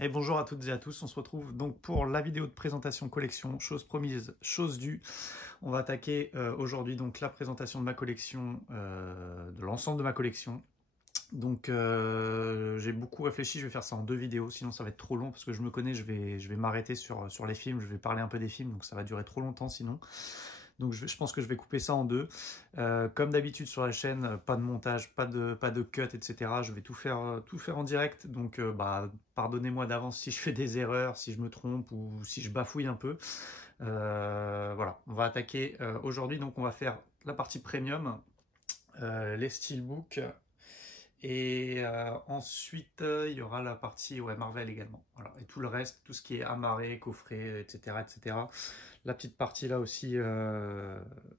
Et bonjour à toutes et à tous, on se retrouve donc pour la vidéo de présentation collection, chose promise, chose due. On va attaquer aujourd'hui donc la présentation de ma collection, de l'ensemble de ma collection. Donc j'ai beaucoup réfléchi, je vais faire ça en 2 vidéos, sinon ça va être trop long parce que je me connais, je vais m'arrêter sur les films, je vais parler un peu des films, donc ça va durer trop longtemps sinon. Donc je pense que je vais couper ça en 2. Comme d'habitude sur la chaîne, pas de montage, pas de cut, etc. Je vais tout faire en direct. Donc pardonnez-moi d'avance si je fais des erreurs, si je me trompe ou si je bafouille un peu. Voilà, on va attaquer aujourd'hui. Donc on va faire la partie premium, les steelbooks. Et ensuite, il y aura la partie Marvel également. Voilà. Et tout le reste, tout ce qui est amarré, coffret, etc., etc. La petite partie là aussi,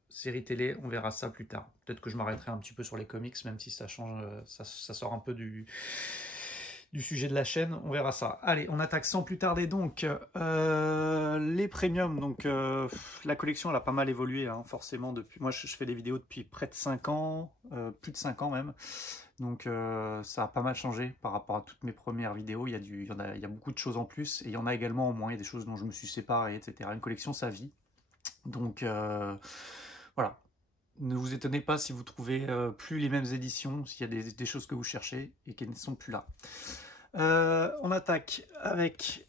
série télé, on verra ça plus tard. Peut-être que je m'arrêterai un petit peu sur les comics, même si ça change, ça sort un peu du sujet de la chaîne, on verra ça. Allez, on attaque sans plus tarder donc les premiums. Donc la collection elle a pas mal évolué, hein, forcément. Depuis, moi je fais des vidéos depuis près de 5 ans, plus de 5 ans même. Donc ça a pas mal changé par rapport à toutes mes premières vidéos. Il y a beaucoup de choses en plus et il y en a également en moins. Il y a des choses dont je me suis séparé, etc. Une collection, ça vit. Donc voilà. Ne vous étonnez pas si vous trouvez plus les mêmes éditions, s'il y a des choses que vous cherchez et qui ne sont plus là. On attaque avec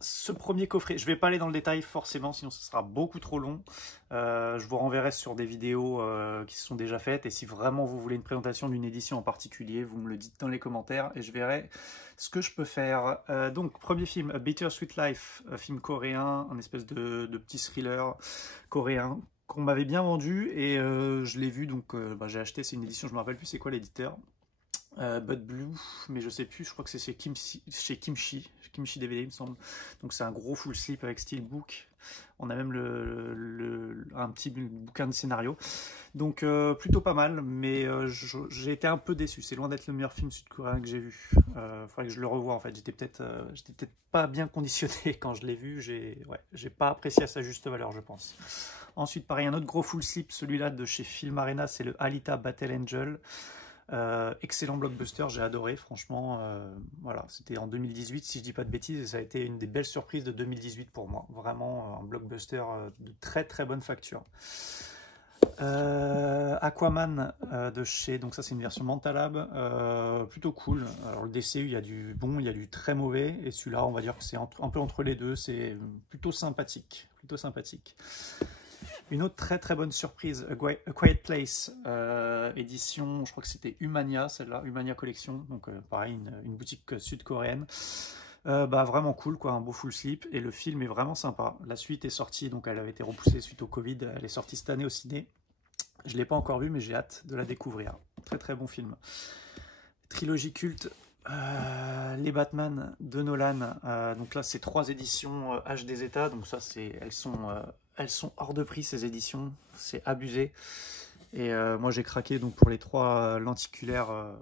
ce premier coffret. Je ne vais pas aller dans le détail forcément, sinon ce sera beaucoup trop long. Je vous renverrai sur des vidéos qui se sont déjà faites. Et si vraiment vous voulez une présentation d'une édition en particulier, vous me le dites dans les commentaires et je verrai ce que je peux faire. Donc, premier film, A Bittersweet Life, un film coréen, un espèce de petit thriller coréen qu'on m'avait bien vendu et je l'ai vu, donc j'ai acheté. C'est une édition, je me rappelle plus c'est quoi l'éditeur. Bud Blue, mais je sais plus, je crois que c'est chez Kimchi DVD il me semble. Donc c'est un gros full slip avec steelbook. On a même un petit bouquin de scénario. Donc plutôt pas mal, mais j'ai été un peu déçu. C'est loin d'être le meilleur film sud-coréen que j'ai vu. Faudrait que je le revoie en fait. J'étais peut-être pas bien conditionné quand je l'ai vu. J'ai pas apprécié à sa juste valeur, je pense. Ensuite, pareil, un autre gros full slip, celui-là de chez Film Arena, c'est le Alita Battle Angel. Excellent blockbuster, j'ai adoré, franchement. Voilà, c'était en 2018 si je dis pas de bêtises, et ça a été une des belles surprises de 2018 pour moi. Vraiment un blockbuster de très très bonne facture. Aquaman de chez, donc ça c'est une version Mentalab, plutôt cool. Alors le DCU, il y a du bon, il y a du très mauvais, et celui-là on va dire que c'est un peu entre les deux, c'est plutôt sympathique, plutôt sympathique. Une autre très très bonne surprise, A Quiet Place, édition, je crois que c'était Humania, celle-là, Humania Collection, donc pareil, une boutique sud-coréenne. Vraiment cool, quoi, un beau full slip, et le film est vraiment sympa. La suite est sortie, donc elle avait été repoussée suite au Covid, elle est sortie cette année au ciné. Je ne l'ai pas encore vue, mais j'ai hâte de la découvrir. Très très bon film. Trilogie culte, les Batman de Nolan, donc là c'est 3 éditions HD Zeta, donc ça elles sont hors de prix ces éditions, c'est abusé. Et moi j'ai craqué donc pour les 3 lenticulaires,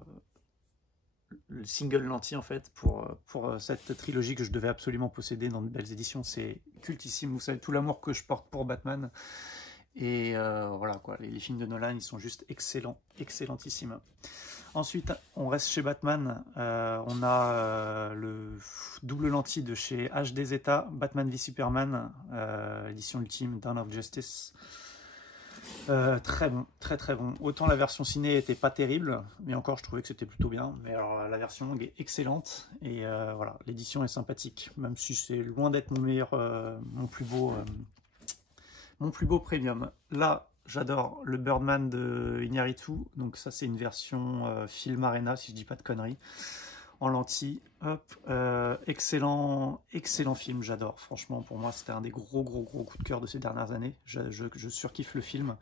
le single lentille en fait, pour cette trilogie que je devais absolument posséder dans de belles éditions. C'est cultissime, vous savez tout l'amour que je porte pour Batman. Et voilà quoi, les films de Nolan ils sont juste excellents, excellentissimes. Ensuite, on reste chez Batman. On a le double lentille de chez HD Zeta, Batman v Superman, édition ultime, Dawn of Justice. Très bon, très très bon. Autant la version ciné était pas terrible, mais encore je trouvais que c'était plutôt bien. Mais alors la version longue est excellente et voilà, l'édition est sympathique, même si c'est loin d'être mon meilleur, mon plus beau premium. Là, j'adore le Birdman de Iñárritu, donc ça c'est une version Film Arena si je dis pas de conneries, en lentille. Hop, excellent film, j'adore. Franchement, pour moi c'était un des gros coups de cœur de ces dernières années. Je surkiffe le film.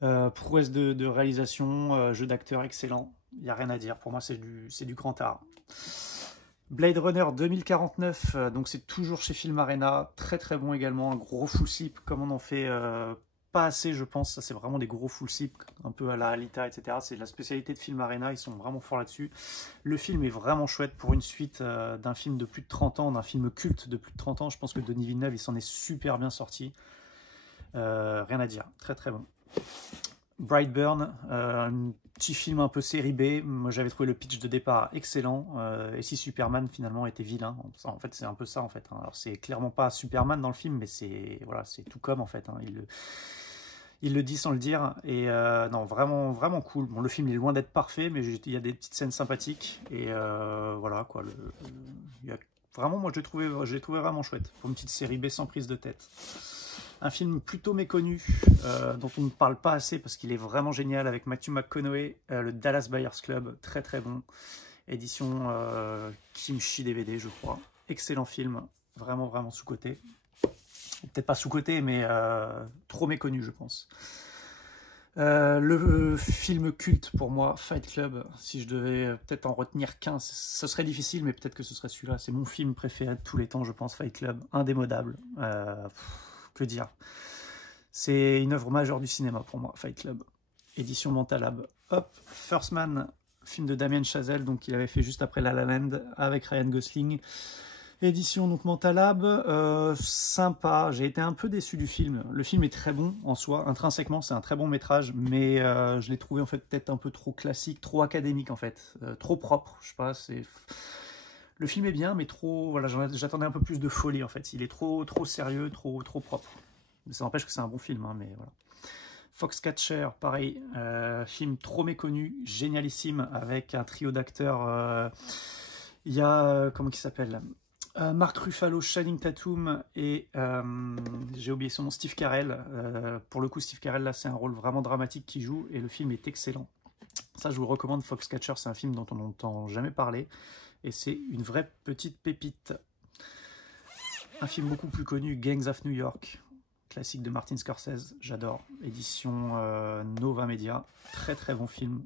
Prouesse de réalisation, jeu d'acteur excellent. Il n'y a rien à dire. Pour moi c'est du grand art. Blade Runner 2049, donc c'est toujours chez Film Arena, très très bon également, un gros full slip, comme on en fait pas assez je pense, ça c'est vraiment des gros full slip, un peu à la Alita, etc. C'est la spécialité de Film Arena, ils sont vraiment forts là-dessus. Le film est vraiment chouette pour une suite d'un film de plus de 30 ans, d'un film culte de plus de 30 ans, je pense que Denis Villeneuve il s'en est super bien sorti. Rien à dire, très très bon. Brightburn, un petit film un peu série B. Moi j'avais trouvé le pitch de départ excellent. Et si Superman finalement était vilain, en fait c'est un peu ça en fait. Hein. Alors c'est clairement pas Superman dans le film, mais c'est voilà, c'est tout comme en fait. Hein. Il le dit sans le dire. Et non, vraiment, vraiment cool. Bon, le film il est loin d'être parfait, mais il y a des petites scènes sympathiques. Et voilà quoi. Il y a, vraiment, moi je l'ai trouvé vraiment chouette. Pour une petite série B sans prise de tête. Un film plutôt méconnu, dont on ne parle pas assez parce qu'il est vraiment génial, avec Matthew McConaughey, le Dallas Buyers Club, très très bon. Édition Kimchi DVD, je crois. Excellent film, vraiment vraiment sous-coté. Peut-être pas sous-coté, mais trop méconnu, je pense. Le film culte pour moi, Fight Club, si je devais peut-être en retenir qu'un, ce serait difficile, mais peut-être que ce serait celui-là. C'est mon film préféré de tous les temps, je pense, Fight Club, indémodable. Que dire? C'est une œuvre majeure du cinéma pour moi, Fight Club. Édition Montalab. Hop, First Man, film de Damien Chazelle, donc il avait fait juste après La La Land avec Ryan Gosling. Édition donc Montalab, sympa. J'ai été un peu déçu du film. Le film est très bon en soi, intrinsèquement c'est un très bon métrage, mais je l'ai trouvé en fait peut-être un peu trop classique, trop académique en fait, trop propre. Je sais pas, c'est... Le film est bien, mais trop, voilà, j'attendais un peu plus de folie en fait. Il est trop sérieux, trop propre. Mais ça n'empêche que c'est un bon film, hein, mais voilà. Foxcatcher, pareil, film trop méconnu, génialissime, avec un trio d'acteurs. Il y a, comment il s'appelle, Mark Ruffalo, Channing Tatum et j'ai oublié son nom, Steve Carell. Pour le coup, Steve Carell, là, c'est un rôle vraiment dramatique qu'il joue et le film est excellent. Ça, je vous le recommande. Foxcatcher, c'est un film dont on n'entend jamais parler. Et c'est une vraie petite pépite. Un film beaucoup plus connu, Gangs of New York, classique de Martin Scorsese, j'adore. Édition Nova Media, très très bon film,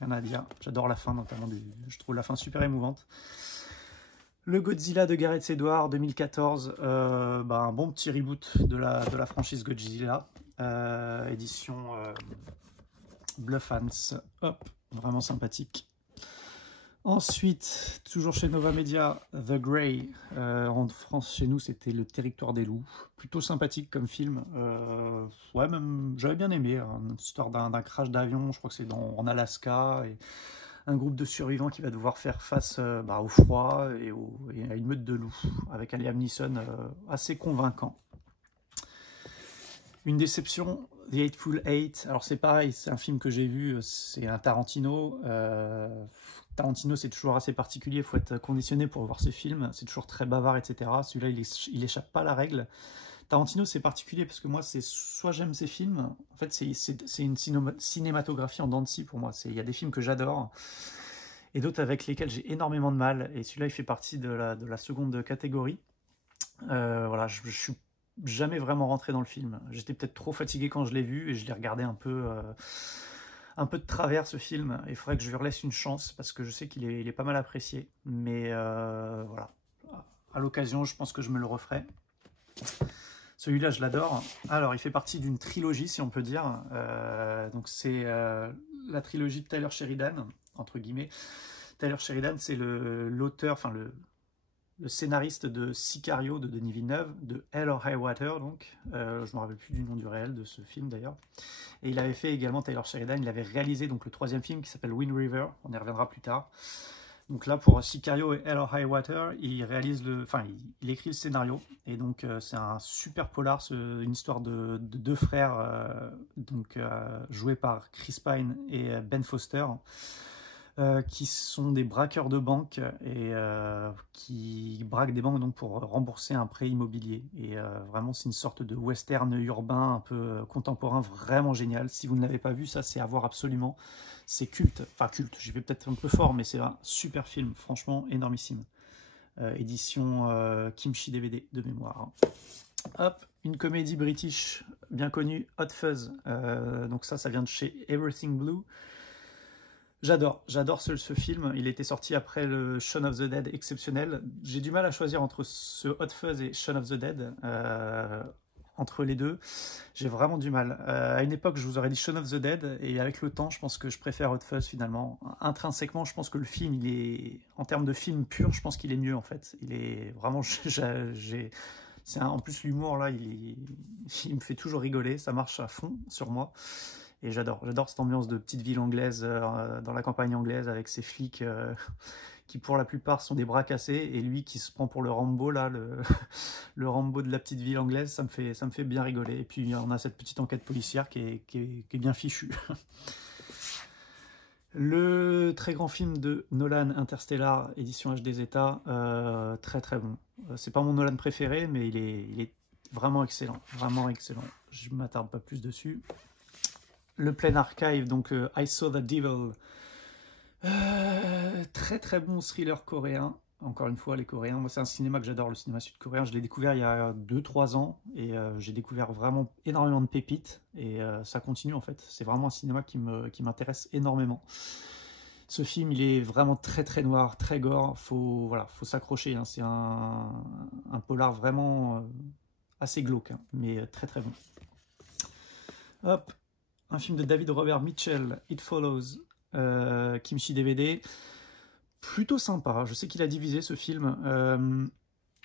rien à dire. J'adore la fin notamment, je trouve la fin super émouvante. Le Godzilla de Gareth Edwards, 2014, un bon petit reboot de la franchise Godzilla. Édition Bluff Hands, hop, vraiment sympathique. Ensuite, toujours chez Nova Media, The Grey. En France, chez nous, c'était Le Territoire des loups. Plutôt sympathique comme film. Ouais, même j'avais bien aimé. Une histoire d'un crash d'avion, je crois que c'est en Alaska. Et un groupe de survivants qui va devoir faire face au froid et à une meute de loups. Avec un Liam Neeson assez convaincant. Une déception, The Hateful Eight. Alors c'est pareil, c'est un film que j'ai vu, c'est un Tarantino. Tarantino, c'est toujours assez particulier, il faut être conditionné pour voir ses films, c'est toujours très bavard, etc. Celui-là, il échappe pas à la règle. Tarantino, c'est particulier parce que moi, c'est soit j'aime ses films, en fait, c'est une cinématographie en dents de scie pour moi. Il y a des films que j'adore et d'autres avec lesquels j'ai énormément de mal, et celui-là, il fait partie de la seconde catégorie. Voilà, je suis jamais vraiment rentré dans le film. J'étais peut-être trop fatigué quand je l'ai vu et je l'ai regardé un peu de travers ce film. Il faudrait que je lui relaisse une chance parce que je sais qu'il est pas mal apprécié. Mais voilà, à l'occasion, je pense que je me le referai. Celui-là, je l'adore. Alors, il fait partie d'une trilogie, si on peut dire. Donc, c'est la trilogie de Taylor Sheridan, entre guillemets. Taylor Sheridan, c'est l'auteur, enfin le scénariste de Sicario de Denis Villeneuve, de Hell or High Water, donc. Je ne me rappelle plus du nom du réel de ce film, d'ailleurs. Et il avait fait également, Taylor Sheridan, il avait réalisé donc le troisième film qui s'appelle Wind River, on y reviendra plus tard. Donc là, pour Sicario et Hell or High Water, il écrit le scénario. Et donc, c'est un super polar, une histoire de deux frères, joués par Chris Pine et Ben Foster, qui sont des braqueurs de banque et qui braquent des banques donc, pour rembourser un prêt immobilier. Et vraiment, c'est une sorte de western urbain un peu contemporain, vraiment génial. Si vous ne l'avez pas vu, ça, c'est à voir absolument. C'est culte, enfin culte, j'y vais peut-être un peu fort, mais c'est un super film, franchement énormissime. Édition Kimchi DVD de mémoire. Hop, une comédie british bien connue, Hot Fuzz. Donc ça vient de chez Everything Blue. J'adore ce film. Il était sorti après le Shaun of the Dead exceptionnel. J'ai du mal à choisir entre ce Hot Fuzz et Shaun of the Dead. Entre les deux, j'ai vraiment du mal. À une époque, je vous aurais dit Shaun of the Dead, et avec le temps, je pense que je préfère Hot Fuzz finalement. Intrinsèquement, je pense que le film, en termes de film pur, je pense qu'il est mieux en fait. Il est vraiment, en plus l'humour là, il me fait toujours rigoler, ça marche à fond sur moi. Et j'adore cette ambiance de petite ville anglaise, dans la campagne anglaise, avec ces flics qui pour la plupart sont des bras cassés, et lui qui se prend pour le Rambo, là, le Rambo de la petite ville anglaise, ça me fait bien rigoler. Et puis on a cette petite enquête policière qui est bien fichue. Le très grand film de Nolan, Interstellar, édition HD Zeta, très très bon. C'est pas mon Nolan préféré, mais il est vraiment excellent, vraiment excellent. Je m'attarde pas plus dessus. Le Plain Archive, donc I Saw the Devil, très très bon thriller coréen. Encore une fois, les Coréens, moi c'est un cinéma que j'adore, le cinéma sud-coréen. Je l'ai découvert il y a 2-3 ans, et j'ai découvert vraiment énormément de pépites, et ça continue en fait. C'est vraiment un cinéma qui m'intéresse énormément. Ce film, il est vraiment très très noir, très gore, faut s'accrocher, hein. C'est un polar vraiment assez glauque, hein, mais très très bon. Hop, un film de David Robert Mitchell, It Follows, Kimchi DVD. Plutôt sympa, je sais qu'il a divisé ce film.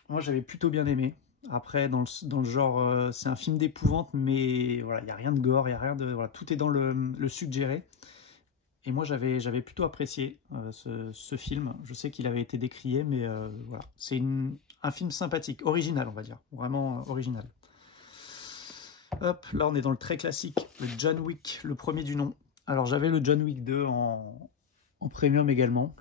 Moi j'avais plutôt bien aimé. Après dans le genre, c'est un film d'épouvante, mais voilà, il n'y a rien de gore, il y a rien de, voilà, tout est dans le suggéré. Et moi j'avais plutôt apprécié ce film. Je sais qu'il avait été décrié, mais voilà, c'est un film sympathique, original on va dire, vraiment original. Hop, là on est dans le très classique, le John Wick, le premier du nom. Alors j'avais le John Wick 2 en premium également.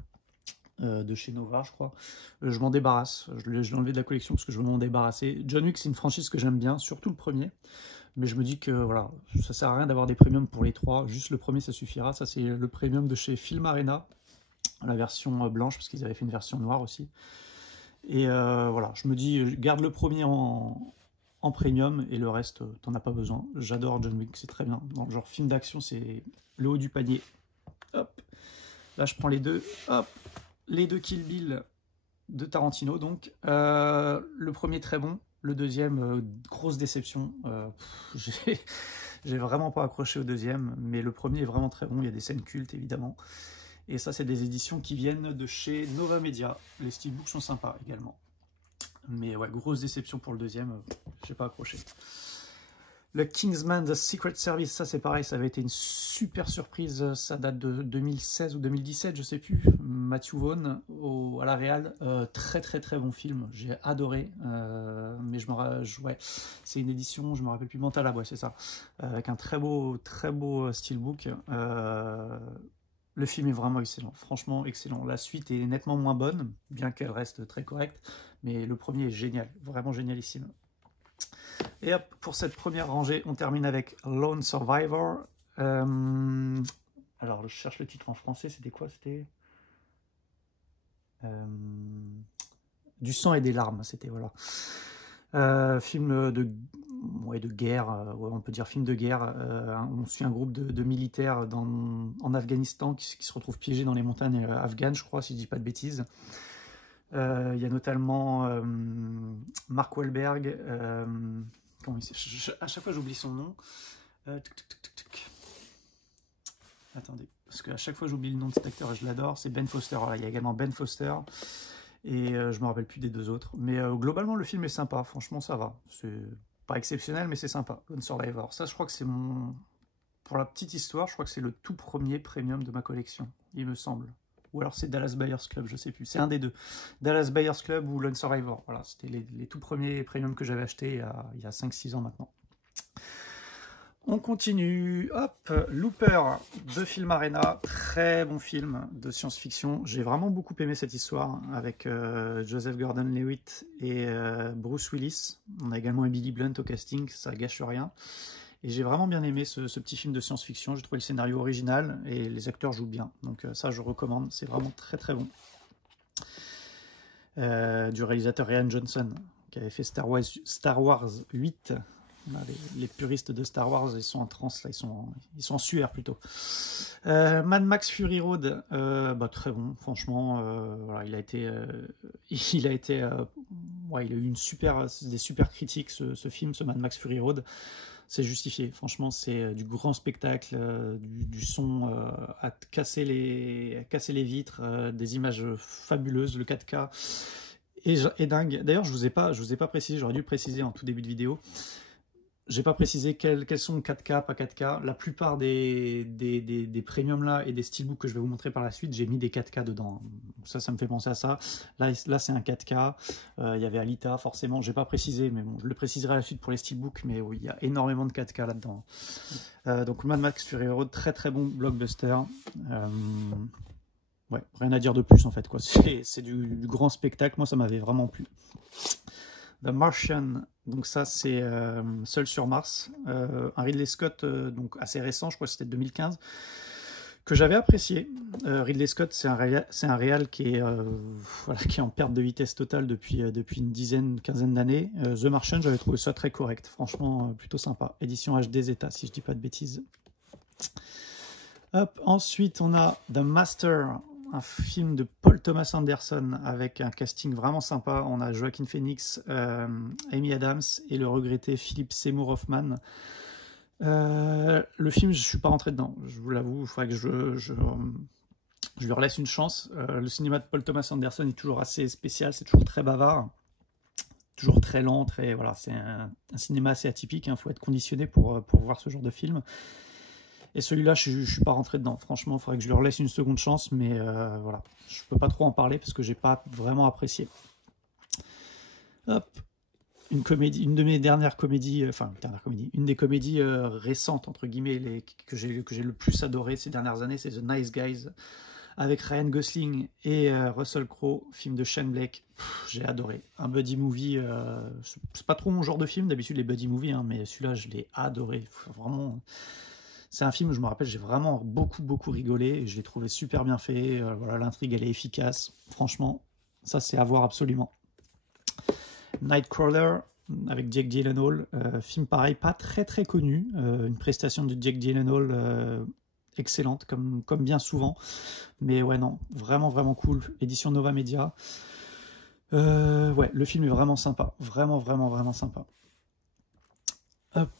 De chez Nova, je crois. Je m'en débarrasse. Je l'ai enlevé de la collection parce que je veux m'en débarrasser. John Wick, c'est une franchise que j'aime bien, surtout le premier. Mais je me dis que voilà, ça sert à rien d'avoir des premiums pour les trois. Juste le premier, ça suffira. Ça, c'est le premium de chez Film Arena, la version blanche, parce qu'ils avaient fait une version noire aussi. Et voilà, je me dis, garde le premier en premium et le reste, t'en as pas besoin. J'adore John Wick, c'est très bien. Dans le genre film d'action, c'est le haut du panier. Hop. Là, je prends les deux. Hop. Les deux Kill Bill de Tarantino, donc. Le premier très bon, le deuxième, grosse déception. J'ai vraiment pas accroché au deuxième, mais le premier est vraiment très bon, il y a des scènes cultes évidemment. Et ça, c'est des éditions qui viennent de chez Nova Media. Les steelbooks sont sympas également. Mais ouais, grosse déception pour le deuxième, j'ai pas accroché. Le Kingsman The Secret Service, ça c'est pareil, ça avait été une super surprise, ça date de 2016 ou 2017, je sais plus. Matthew Vaughn à la réal, très très très bon film, j'ai adoré, mais ouais, c'est une édition, je me rappelle plus, Mental Lab, ouais, c'est ça, avec un très beau steelbook. Le film est vraiment excellent, franchement excellent. La suite est nettement moins bonne, bien qu'elle reste très correcte, mais le premier est génial, vraiment génialissime. Et hop, pour cette première rangée, on termine avec Lone Survivor. Alors, je cherche le titre en français, c'était quoi? C'était Du sang et des larmes, c'était, voilà. Film de guerre, ouais, on peut dire film de guerre. On suit un groupe de militaires en Afghanistan qui se retrouvent piégés dans les montagnes afghanes, je crois, si je dis pas de bêtises. Il y a notamment Mark Wahlberg, à chaque fois j'oublie son nom. Attendez, parce qu'à chaque fois j'oublie le nom de cet acteur et je l'adore, c'est Ben Foster. Voilà, il y a également Ben Foster, et je me rappelle plus des deux autres. Mais globalement le film est sympa, franchement ça va. C'est pas exceptionnel, mais c'est sympa. Lone Survivor, ça je crois que c'est mon... Pour la petite histoire, je crois que c'est le tout premier premium de ma collection, il me semble. Ou alors c'est Dallas Buyers Club, je sais plus. C'est un des deux. Dallas Buyers Club ou Lone Survivor. Voilà, c'était les tout premiers premiums que j'avais achetés il y a 5-6 ans maintenant. On continue. Hop, Looper de Film Arena. Très bon film de science-fiction. J'ai vraiment beaucoup aimé cette histoire avec Joseph Gordon-Levitt et Bruce Willis. On a également Emily Blunt au casting, ça gâche rien. Et j'ai vraiment bien aimé ce petit film de science-fiction. J'ai trouvé le scénario original et les acteurs jouent bien. Donc ça, je recommande. C'est vraiment très très bon. Du réalisateur Rian Johnson, qui avait fait Star Wars 8. Les puristes de Star Wars, ils sont en transe, là, ils sont en sueur plutôt. Mad Max Fury Road, très bon, franchement. Voilà, il a eu des super critiques, ce film, ce Mad Max Fury Road. C'est justifié, franchement, c'est du grand spectacle, du son à casser les vitres, des images fabuleuses, le 4K est dingue. D'ailleurs, je vous ai pas précisé, j'aurais dû le préciser en tout début de vidéo. j'ai pas précisé quels sont 4K, pas 4K. La plupart des premiums là et des steelbooks que je vais vous montrer par la suite, j'ai mis des 4K dedans. Ça me fait penser à ça. Là c'est un 4K. Il y avait Alita, forcément. J'ai pas précisé, mais bon, je le préciserai à la suite pour les steelbooks. Mais oui, il y a énormément de 4K là-dedans. Donc Mad Max Fury Road, très très bon blockbuster. Ouais, rien à dire de plus en fait, quoi. C'est du grand spectacle. Moi, ça m'avait vraiment plu. The Martian, donc ça c'est Seul sur Mars, un Ridley Scott donc assez récent, je crois que c'était 2015, que j'avais apprécié. Ridley Scott, c'est un réal qui est, voilà, qui est en perte de vitesse totale depuis une quinzaine d'années. The Martian, j'avais trouvé ça très correct, franchement plutôt sympa. Édition HD Zeta, si je dis pas de bêtises. Hop, ensuite on a The Master, un film de Paul Thomas Anderson avec un casting vraiment sympa. On a Joaquin Phoenix, Amy Adams et le regretté Philip Seymour Hoffman. Le film, je ne suis pas rentré dedans, je vous l'avoue. Il faudrait que je lui relaisse une chance. Le cinéma de Paul Thomas Anderson est toujours assez spécial, c'est toujours très bavard, toujours très lent, voilà, c'est un cinéma assez atypique. Il faut être conditionné pour voir ce genre de film. Et celui-là, je ne suis pas rentré dedans. Franchement, il faudrait que je lui relaisse une seconde chance, mais voilà. Je ne peux pas trop en parler parce que je n'ai pas vraiment apprécié. Hop. Une de mes dernières comédies, une des comédies récentes, entre guillemets, que j'ai le plus adoré ces dernières années, c'est The Nice Guys, avec Ryan Gosling et Russell Crowe, film de Shane Black. J'ai adoré. Un buddy movie, c'est pas trop mon genre de film, d'habitude les buddy movies, hein, mais celui-là, je l'ai adoré. Vraiment... C'est un film, je me rappelle, j'ai vraiment beaucoup rigolé et je l'ai trouvé super bien fait. Voilà, l'intrigue, elle est efficace. Franchement, ça, c'est à voir absolument. Nightcrawler avec Jake Gyllenhaal. Film pareil, pas très connu. Une prestation de Jake Gyllenhaal excellente, comme bien souvent. Mais ouais, non, vraiment cool. Édition Nova Media. Ouais, le film est vraiment sympa. Vraiment sympa. Hop.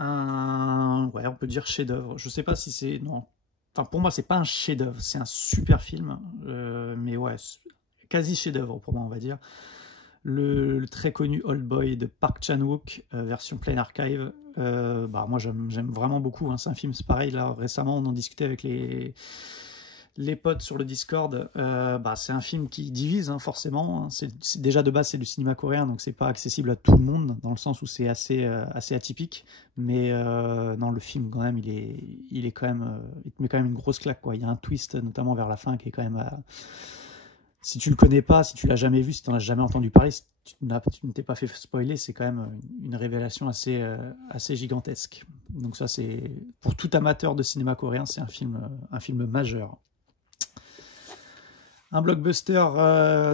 Ouais, on peut dire chef-d'œuvre. Je sais pas si c'est... Non. Enfin, pour moi, c'est pas un chef-d'œuvre. C'est un super film. Mais ouais, quasi chef-d'œuvre pour moi, on va dire. Le très connu Old Boy de Park Chan-wook, version Plain Archive. Moi, j'aime vraiment beaucoup. Hein. C'est un film, c'est pareil. Là, récemment, on en discutait avec les potes sur le Discord. C'est un film qui divise, hein, forcément. Hein. Déjà de base, c'est du cinéma coréen, donc c'est pas accessible à tout le monde, dans le sens où c'est assez atypique. Mais non, le film, quand même, il est quand même, il te met quand même une grosse claque, quoi. Il y a un twist, notamment vers la fin, qui est quand même... si tu le connais pas, si tu l'as jamais vu, si tu n'en as jamais entendu parler, si tu ne t'es pas fait spoiler, c'est quand même une révélation assez gigantesque. Donc ça, c'est pour tout amateur de cinéma coréen, c'est un film majeur. Un blockbuster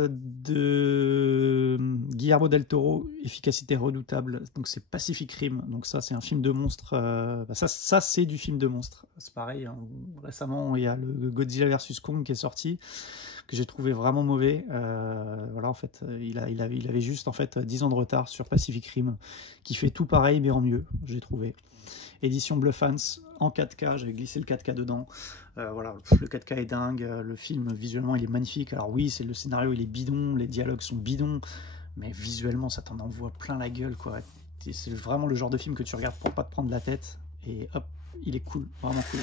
de Guillermo del Toro, efficacité redoutable. Donc c'est Pacific Rim. Donc ça, c'est un film de monstre. Ça c'est du film de monstre. C'est pareil. Hein. Récemment, il y a le Godzilla vs Kong qui est sorti, que j'ai trouvé vraiment mauvais. Voilà, en fait, il avait juste en fait 10 ans de retard sur Pacific Rim, qui fait tout pareil mais en mieux, j'ai trouvé. Édition Bluffans en 4K, j'avais glissé le 4K dedans. Voilà, le 4K est dingue, le film visuellement il est magnifique. Alors oui, c'est le scénario il est bidon, les dialogues sont bidons, mais visuellement ça t'en envoie plein la gueule, quoi. C'est vraiment le genre de film que tu regardes pour pas te prendre la tête, et hop, il est cool, vraiment cool.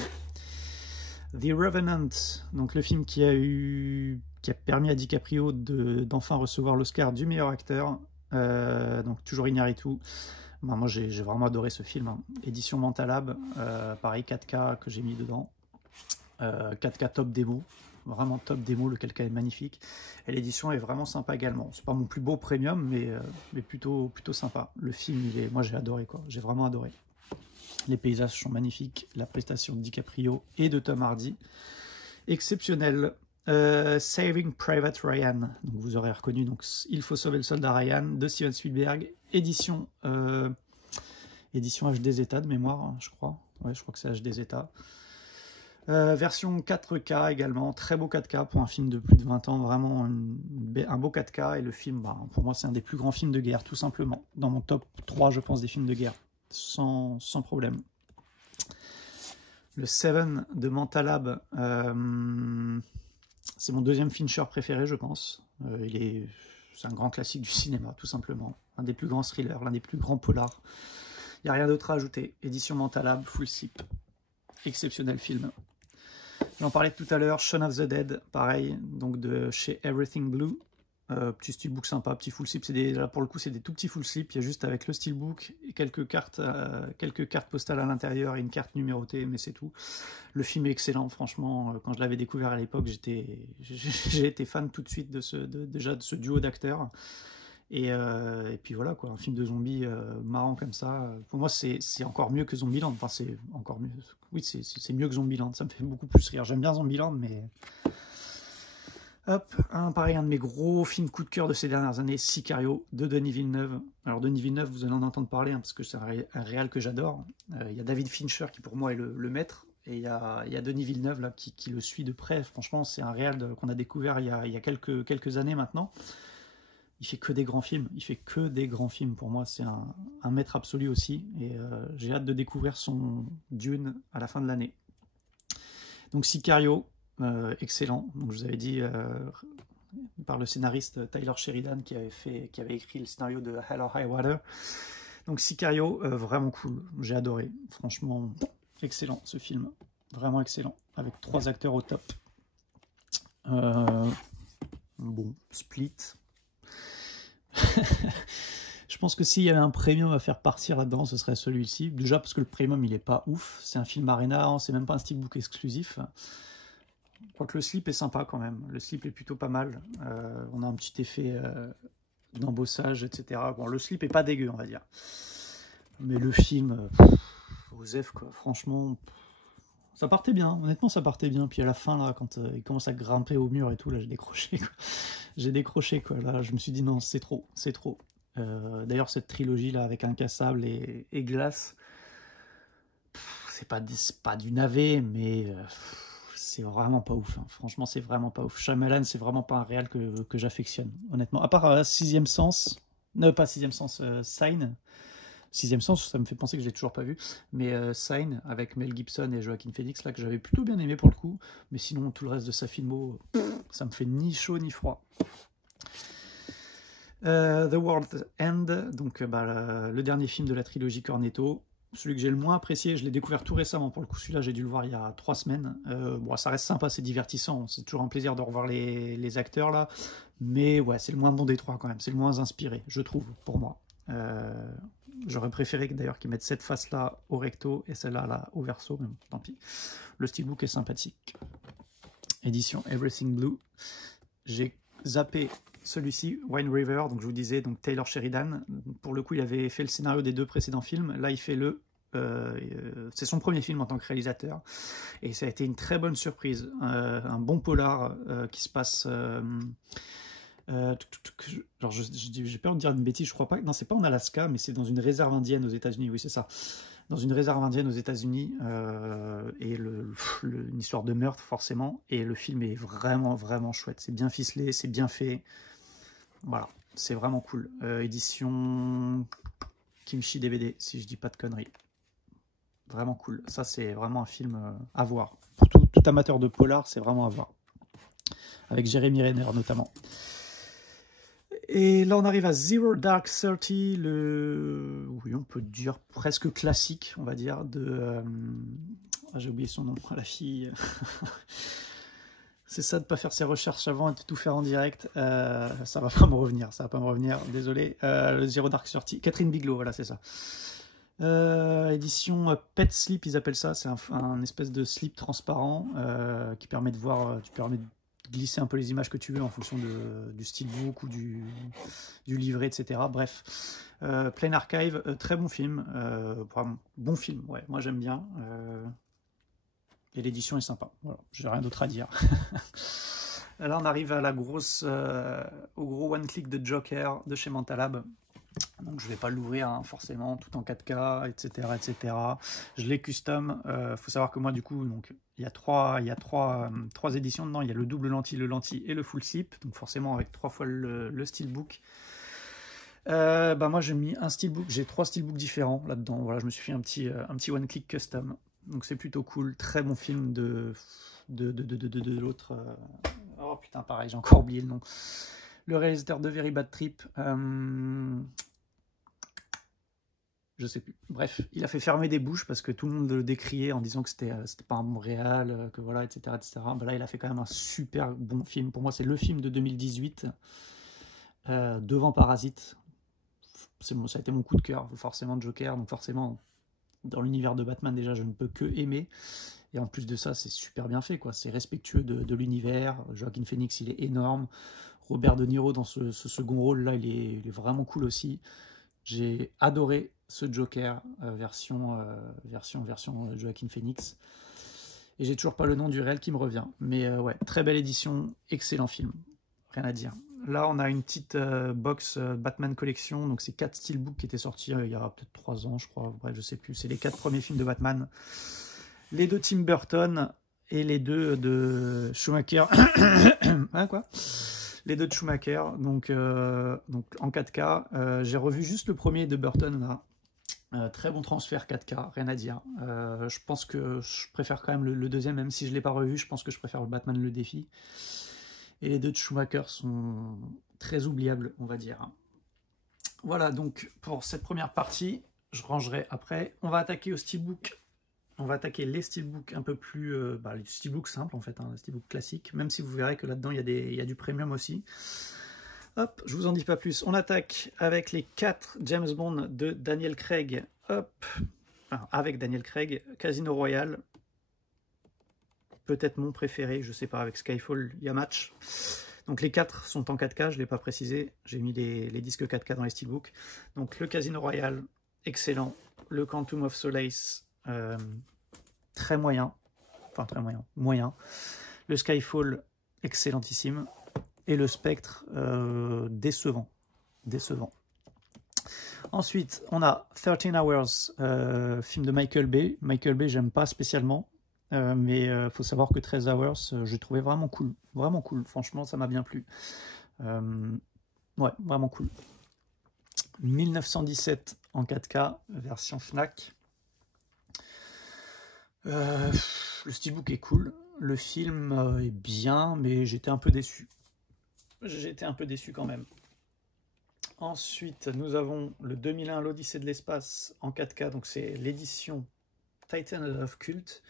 The Revenant, donc le film qui a permis à DiCaprio d'enfin recevoir l'Oscar du meilleur acteur, donc toujours Iñárritu. Moi j'ai vraiment adoré ce film, hein. Édition Mentalab, pareil 4K que j'ai mis dedans, 4K top démo, vraiment top démo, le 4K est magnifique, et l'édition est vraiment sympa également. C'est pas mon plus beau premium, mais plutôt sympa. Le film, moi j'ai adoré, quoi, j'ai vraiment adoré. Les paysages sont magnifiques, la prestation de DiCaprio et de Tom Hardy, exceptionnelle. Saving Private Ryan, donc vous aurez reconnu, donc Il faut sauver le soldat Ryan de Steven Spielberg, édition HD Zeta de mémoire, hein, je crois. Ouais, je crois que c'est HD Zeta. Version 4K également, très beau 4K pour un film de plus de 20 ans, vraiment un beau 4K, et le film, pour moi c'est un des plus grands films de guerre, tout simplement. Dans mon top 3, je pense, des films de guerre, sans problème. Le Seven de Mentalab, c'est mon deuxième Fincher préféré, je pense. C'est un grand classique du cinéma, tout simplement. Un des plus grands thrillers, l'un des plus grands polars Il n'y a rien d'autre à ajouter. Édition Mentalab, full sip. Exceptionnel film. J'en parlais tout à l'heure, Shaun of the Dead, pareil, donc de chez Everything Blue. Petit steelbook sympa, petit full slip, là pour le coup c'est des tout petits full slip, il y a juste avec le steelbook et quelques cartes postales à l'intérieur et une carte numérotée, mais c'est tout. Le film est excellent, franchement, quand je l'avais découvert à l'époque, j'ai été fan tout de suite déjà de ce duo d'acteurs. Et puis voilà quoi, un film de zombies marrant comme ça, pour moi c'est encore mieux que Zombieland, enfin c'est encore mieux, oui c'est mieux que Zombieland, ça me fait beaucoup plus rire, j'aime bien Zombieland mais... Hop, pareil, un de mes gros films coup de cœur de ces dernières années, Sicario, de Denis Villeneuve. Alors Denis Villeneuve, vous allez en entendre parler, parce que c'est un réal que j'adore. Il y a David Fincher qui pour moi est le maître, et il y a Denis Villeneuve là, qui le suit de près. Franchement, c'est un réal qu'on a découvert il y a quelques années maintenant. Il fait que des grands films, pour moi c'est un maître absolu aussi, et j'ai hâte de découvrir son Dune à la fin de l'année. Donc Sicario, excellent, donc je vous avais dit par le scénariste Tyler Sheridan qui avait écrit le scénario de Hell or High Water. Donc Sicario, vraiment cool, j'ai adoré, franchement excellent ce film, vraiment excellent, avec 3 acteurs au top. Bon, Split. Je pense que s'il y avait un premium à faire partir là-dedans, ce serait celui-ci. Déjà parce que le premium il est pas ouf, c'est un film Arena, c'est même pas un steelbook exclusif. Quoique le slip est sympa quand même, le slip est plutôt pas mal. On a un petit effet d'embossage, etc. Bon, le slip est pas dégueu, on va dire. Mais le film, Osef, quoi, franchement, ça partait bien, honnêtement ça partait bien. Puis à la fin, là, quand il commence à grimper au mur et tout, là j'ai décroché, quoi. J'ai décroché, quoi. Là, je me suis dit non, c'est trop, c'est trop. D'ailleurs, cette trilogie-là, avec Incassable et Glace, c'est pas du navet, mais... c'est vraiment pas ouf, hein. Franchement c'est vraiment pas ouf. Shyamalan c'est vraiment pas un réal que j'affectionne, honnêtement. À part Sixième Sens, non pas Sixième Sens, Sign. Sixième Sens, ça me fait penser que je l'ai toujours pas vu, mais Sign avec Mel Gibson et Joaquin Phoenix là que j'avais plutôt bien aimé pour le coup, mais sinon tout le reste de sa filmo, ça me fait ni chaud ni froid. The World's End, donc le dernier film de la trilogie Cornetto. Celui que j'ai le moins apprécié, je l'ai découvert tout récemment pour le coup, celui-là j'ai dû le voir il y a 3 semaines. Bon, ça reste sympa, c'est divertissant, c'est toujours un plaisir de revoir les acteurs là, mais ouais, c'est le moins bon des 3 quand même, c'est le moins inspiré, je trouve, pour moi. J'aurais préféré d'ailleurs qu'ils mettent cette face-là au recto et celle-là là, au verso, mais bon, tant pis. Le steelbook est sympathique. Édition Everything Blue. J'ai zappé celui-ci, Wine River, donc je vous disais, donc Taylor Sheridan, pour le coup il avait fait le scénario des 2 précédents films, là il fait c'est son premier film en tant que réalisateur, et ça a été une très bonne surprise, un bon polar qui se passe, genre j'ai peur de dire une bêtise, je crois pas, non c'est pas en Alaska, mais c'est dans une réserve indienne aux États-Unis, oui c'est ça, dans une réserve indienne aux États-Unis, et une histoire de meurtre forcément, et le film est vraiment vraiment chouette, c'est bien ficelé, c'est bien fait, voilà, c'est vraiment cool. Édition Kimchi DVD, si je dis pas de conneries. Vraiment cool, ça c'est vraiment un film à voir, pour tout amateur de polar, c'est vraiment à voir, avec Jeremy Renner notamment. Et là on arrive à Zero Dark Thirty, oui on peut dire presque classique, on va dire, j'ai oublié son nom, la fille. C'est ça de ne pas faire ses recherches avant et de tout faire en direct, ça va pas me revenir, désolé. Le Zero Dark Thirty, Catherine Bigelow, voilà c'est ça. Édition Pet Slip, ils appellent ça, c'est un espèce de slip transparent qui permet de voir, tu permets de glisser un peu les images que tu veux en fonction du steelbook ou du livret, etc. Bref, Plain Archive, très bon film, bon film, ouais, moi j'aime bien, et l'édition est sympa, voilà, j'ai rien d'autre à dire. Là on arrive à au gros one-click de Joker de chez Mentalab. Donc je ne vais pas l'ouvrir hein, forcément tout en 4K, etc. etc. Je l'ai custom. Faut savoir que moi du coup, donc, il y a trois éditions dedans. Il y a le double lentille, le lentille et le full slip. Donc forcément avec 3 fois le steelbook. Moi j'ai mis un steelbook, j'ai 3 steelbooks différents là-dedans. Voilà, je me suis fait un petit one-click custom. Donc c'est plutôt cool. Très bon film de l'autre. Oh putain, pareil, j'ai encore oublié le nom. Le réalisateur de Very Bad Trip, je sais plus. Bref, il a fait fermer des bouches parce que tout le monde le décriait en disant que c'était pas un bon réal, que voilà, etc., etc. Ben là, il a fait quand même un super bon film. Pour moi, c'est le film de 2018, devant Parasite. Ça a été mon coup de cœur, forcément Joker, donc forcément, dans l'univers de Batman, déjà, je ne peux que aimer. Et en plus de ça, c'est super bien fait, quoi. C'est respectueux de l'univers. Joaquin Phoenix, il est énorme. Robert De Niro, dans ce second rôle-là, il est vraiment cool aussi. J'ai adoré ce Joker, version Joaquin Phoenix. Et j'ai toujours pas le nom du réel qui me revient. Mais ouais, très belle édition, excellent film. Rien à dire. Là, on a une petite box Batman Collection. Donc, c'est 4 steelbooks qui étaient sortis il y a peut-être 3 ans, je crois. Bref, je sais plus. C'est les 4 premiers films de Batman. Les 2 Tim Burton et les 2 de Schumacher. Hein, quoi? Les 2 de Schumacher. Donc en 4K. J'ai revu juste le premier de Burton, là. Très bon transfert 4K, rien à dire. Je pense que je préfère quand même le deuxième, même si je ne l'ai pas revu. Je pense que je préfère le Batman le défi. Et les 2 de Schumacher sont très oubliables, on va dire. Voilà, donc pour cette première partie, je rangerai après. On va attaquer au steelbook. On va attaquer les steelbooks un peu plus... les steelbooks simples, en fait, les steelbooks classiques. Même si vous verrez que là-dedans, il y a du premium aussi. Hop, je vous en dis pas plus. On attaque avec les 4 James Bond de Daniel Craig. Hop, enfin, avec Daniel Craig. Casino Royale. Peut-être mon préféré, je sais pas, avec Skyfall, il y a match. Donc les 4 sont en 4K, je ne l'ai pas précisé. J'ai mis les disques 4K dans les steelbooks. Donc le Casino Royale, excellent. Le Quantum of Solace, très moyen. Enfin, très moyen. Moyen. Le Skyfall, excellentissime. Et le Spectre, décevant. Décevant. Ensuite, on a 13 Hours, film de Michael Bay. Michael Bay, j'aime pas spécialement. Mais il faut savoir que 13 Hours, je trouvais vraiment cool. Vraiment cool. Franchement, ça m'a bien plu. Ouais, vraiment cool. 1917 en 4K, version Fnac. Le steelbook est cool. Le film est bien, mais j'étais un peu déçu. J'étais un peu déçu quand même. Ensuite, nous avons le 2001, l'Odyssée de l'espace en 4K. Donc, c'est l'édition Titan of Cult.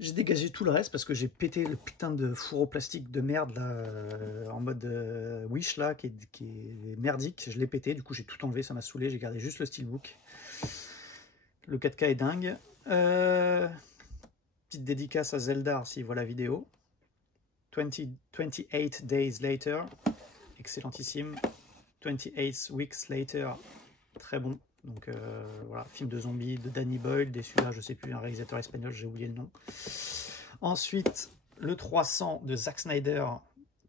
J'ai dégagé tout le reste parce que j'ai pété le putain de fourreau plastique de merde là, en mode Wish là, qui est merdique. Je l'ai pété, du coup j'ai tout enlevé, ça m'a saoulé. J'ai gardé juste le steelbook. Le 4K est dingue. Petite dédicace à Zelda s'il voit la vidéo. 28 Days Later, excellentissime. 28 Weeks Later, très bon. Donc voilà, film de zombies de Danny Boyle, et celui-là, je sais plus, un réalisateur espagnol, j'ai oublié le nom. Ensuite, le 300 de Zack Snyder,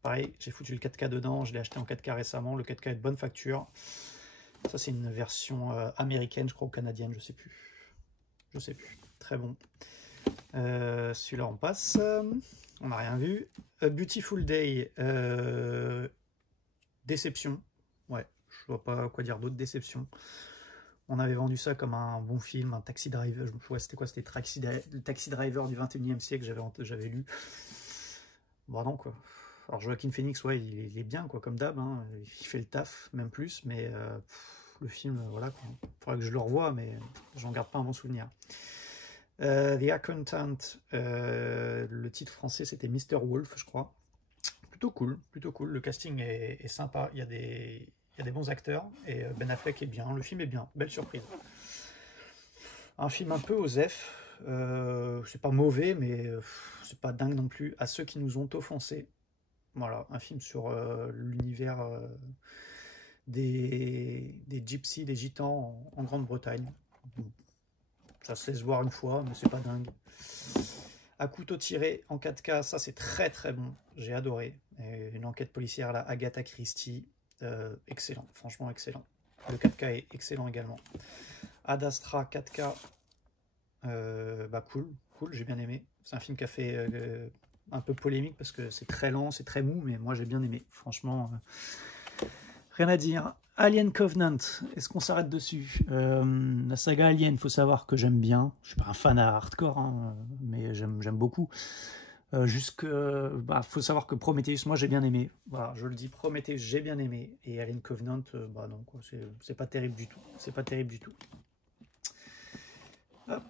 pareil, j'ai foutu le 4K dedans, je l'ai acheté en 4K récemment, le 4K est de bonne facture. Ça, c'est une version américaine, je crois, ou canadienne, je sais plus. Je sais plus, très bon. Celui-là, on passe, on n'a rien vu. A Beautiful Day, déception, ouais, je vois pas quoi dire d'autre, déception. On avait vendu ça comme un bon film, un Taxi Driver. Je me souviens, c'était quoi? C'était le Taxi Driver du 21e siècle, j'avais lu. Bon, non, quoi. Alors, Joaquin Phoenix, ouais, il est bien, quoi, comme d'hab. Hein. Il fait le taf, même plus. Mais le film, voilà, quoi. Il faudra que je le revoie, mais j'en garde pas un bon souvenir. The Accountant, le titre français, c'était Mr. Wolf, je crois. Plutôt cool, plutôt cool. Le casting est sympa. Il y a des bons acteurs et Ben Affleck est bien, le film est bien, belle surprise. Un film un peu osef, c'est pas mauvais mais c'est pas dingue non plus. À ceux qui nous ont offensés, voilà, un film sur l'univers des gypsies, des gitans en Grande-Bretagne. Ça se laisse voir une fois, mais c'est pas dingue. À couteau tiré en 4K, ça c'est très très bon, j'ai adoré. Et une enquête policière à la Agatha Christie. Excellent, franchement excellent. Le 4K est excellent également. Ad Astra 4K, cool, j'ai bien aimé. C'est un film qui a fait un peu polémique parce que c'est très lent, c'est très mou, mais moi j'ai bien aimé. Franchement, rien à dire. Alien Covenant, est-ce qu'on s'arrête dessus? La saga Alien, il faut savoir que j'aime bien. Je suis pas un fan à hardcore, hein, mais j'aime beaucoup. Faut savoir que Prometheus, moi j'ai bien aimé. Voilà, je le dis, Prometheus, j'ai bien aimé. Et Alien Covenant, non, quoi, c'est pas terrible du tout. C'est pas terrible du tout. Hop.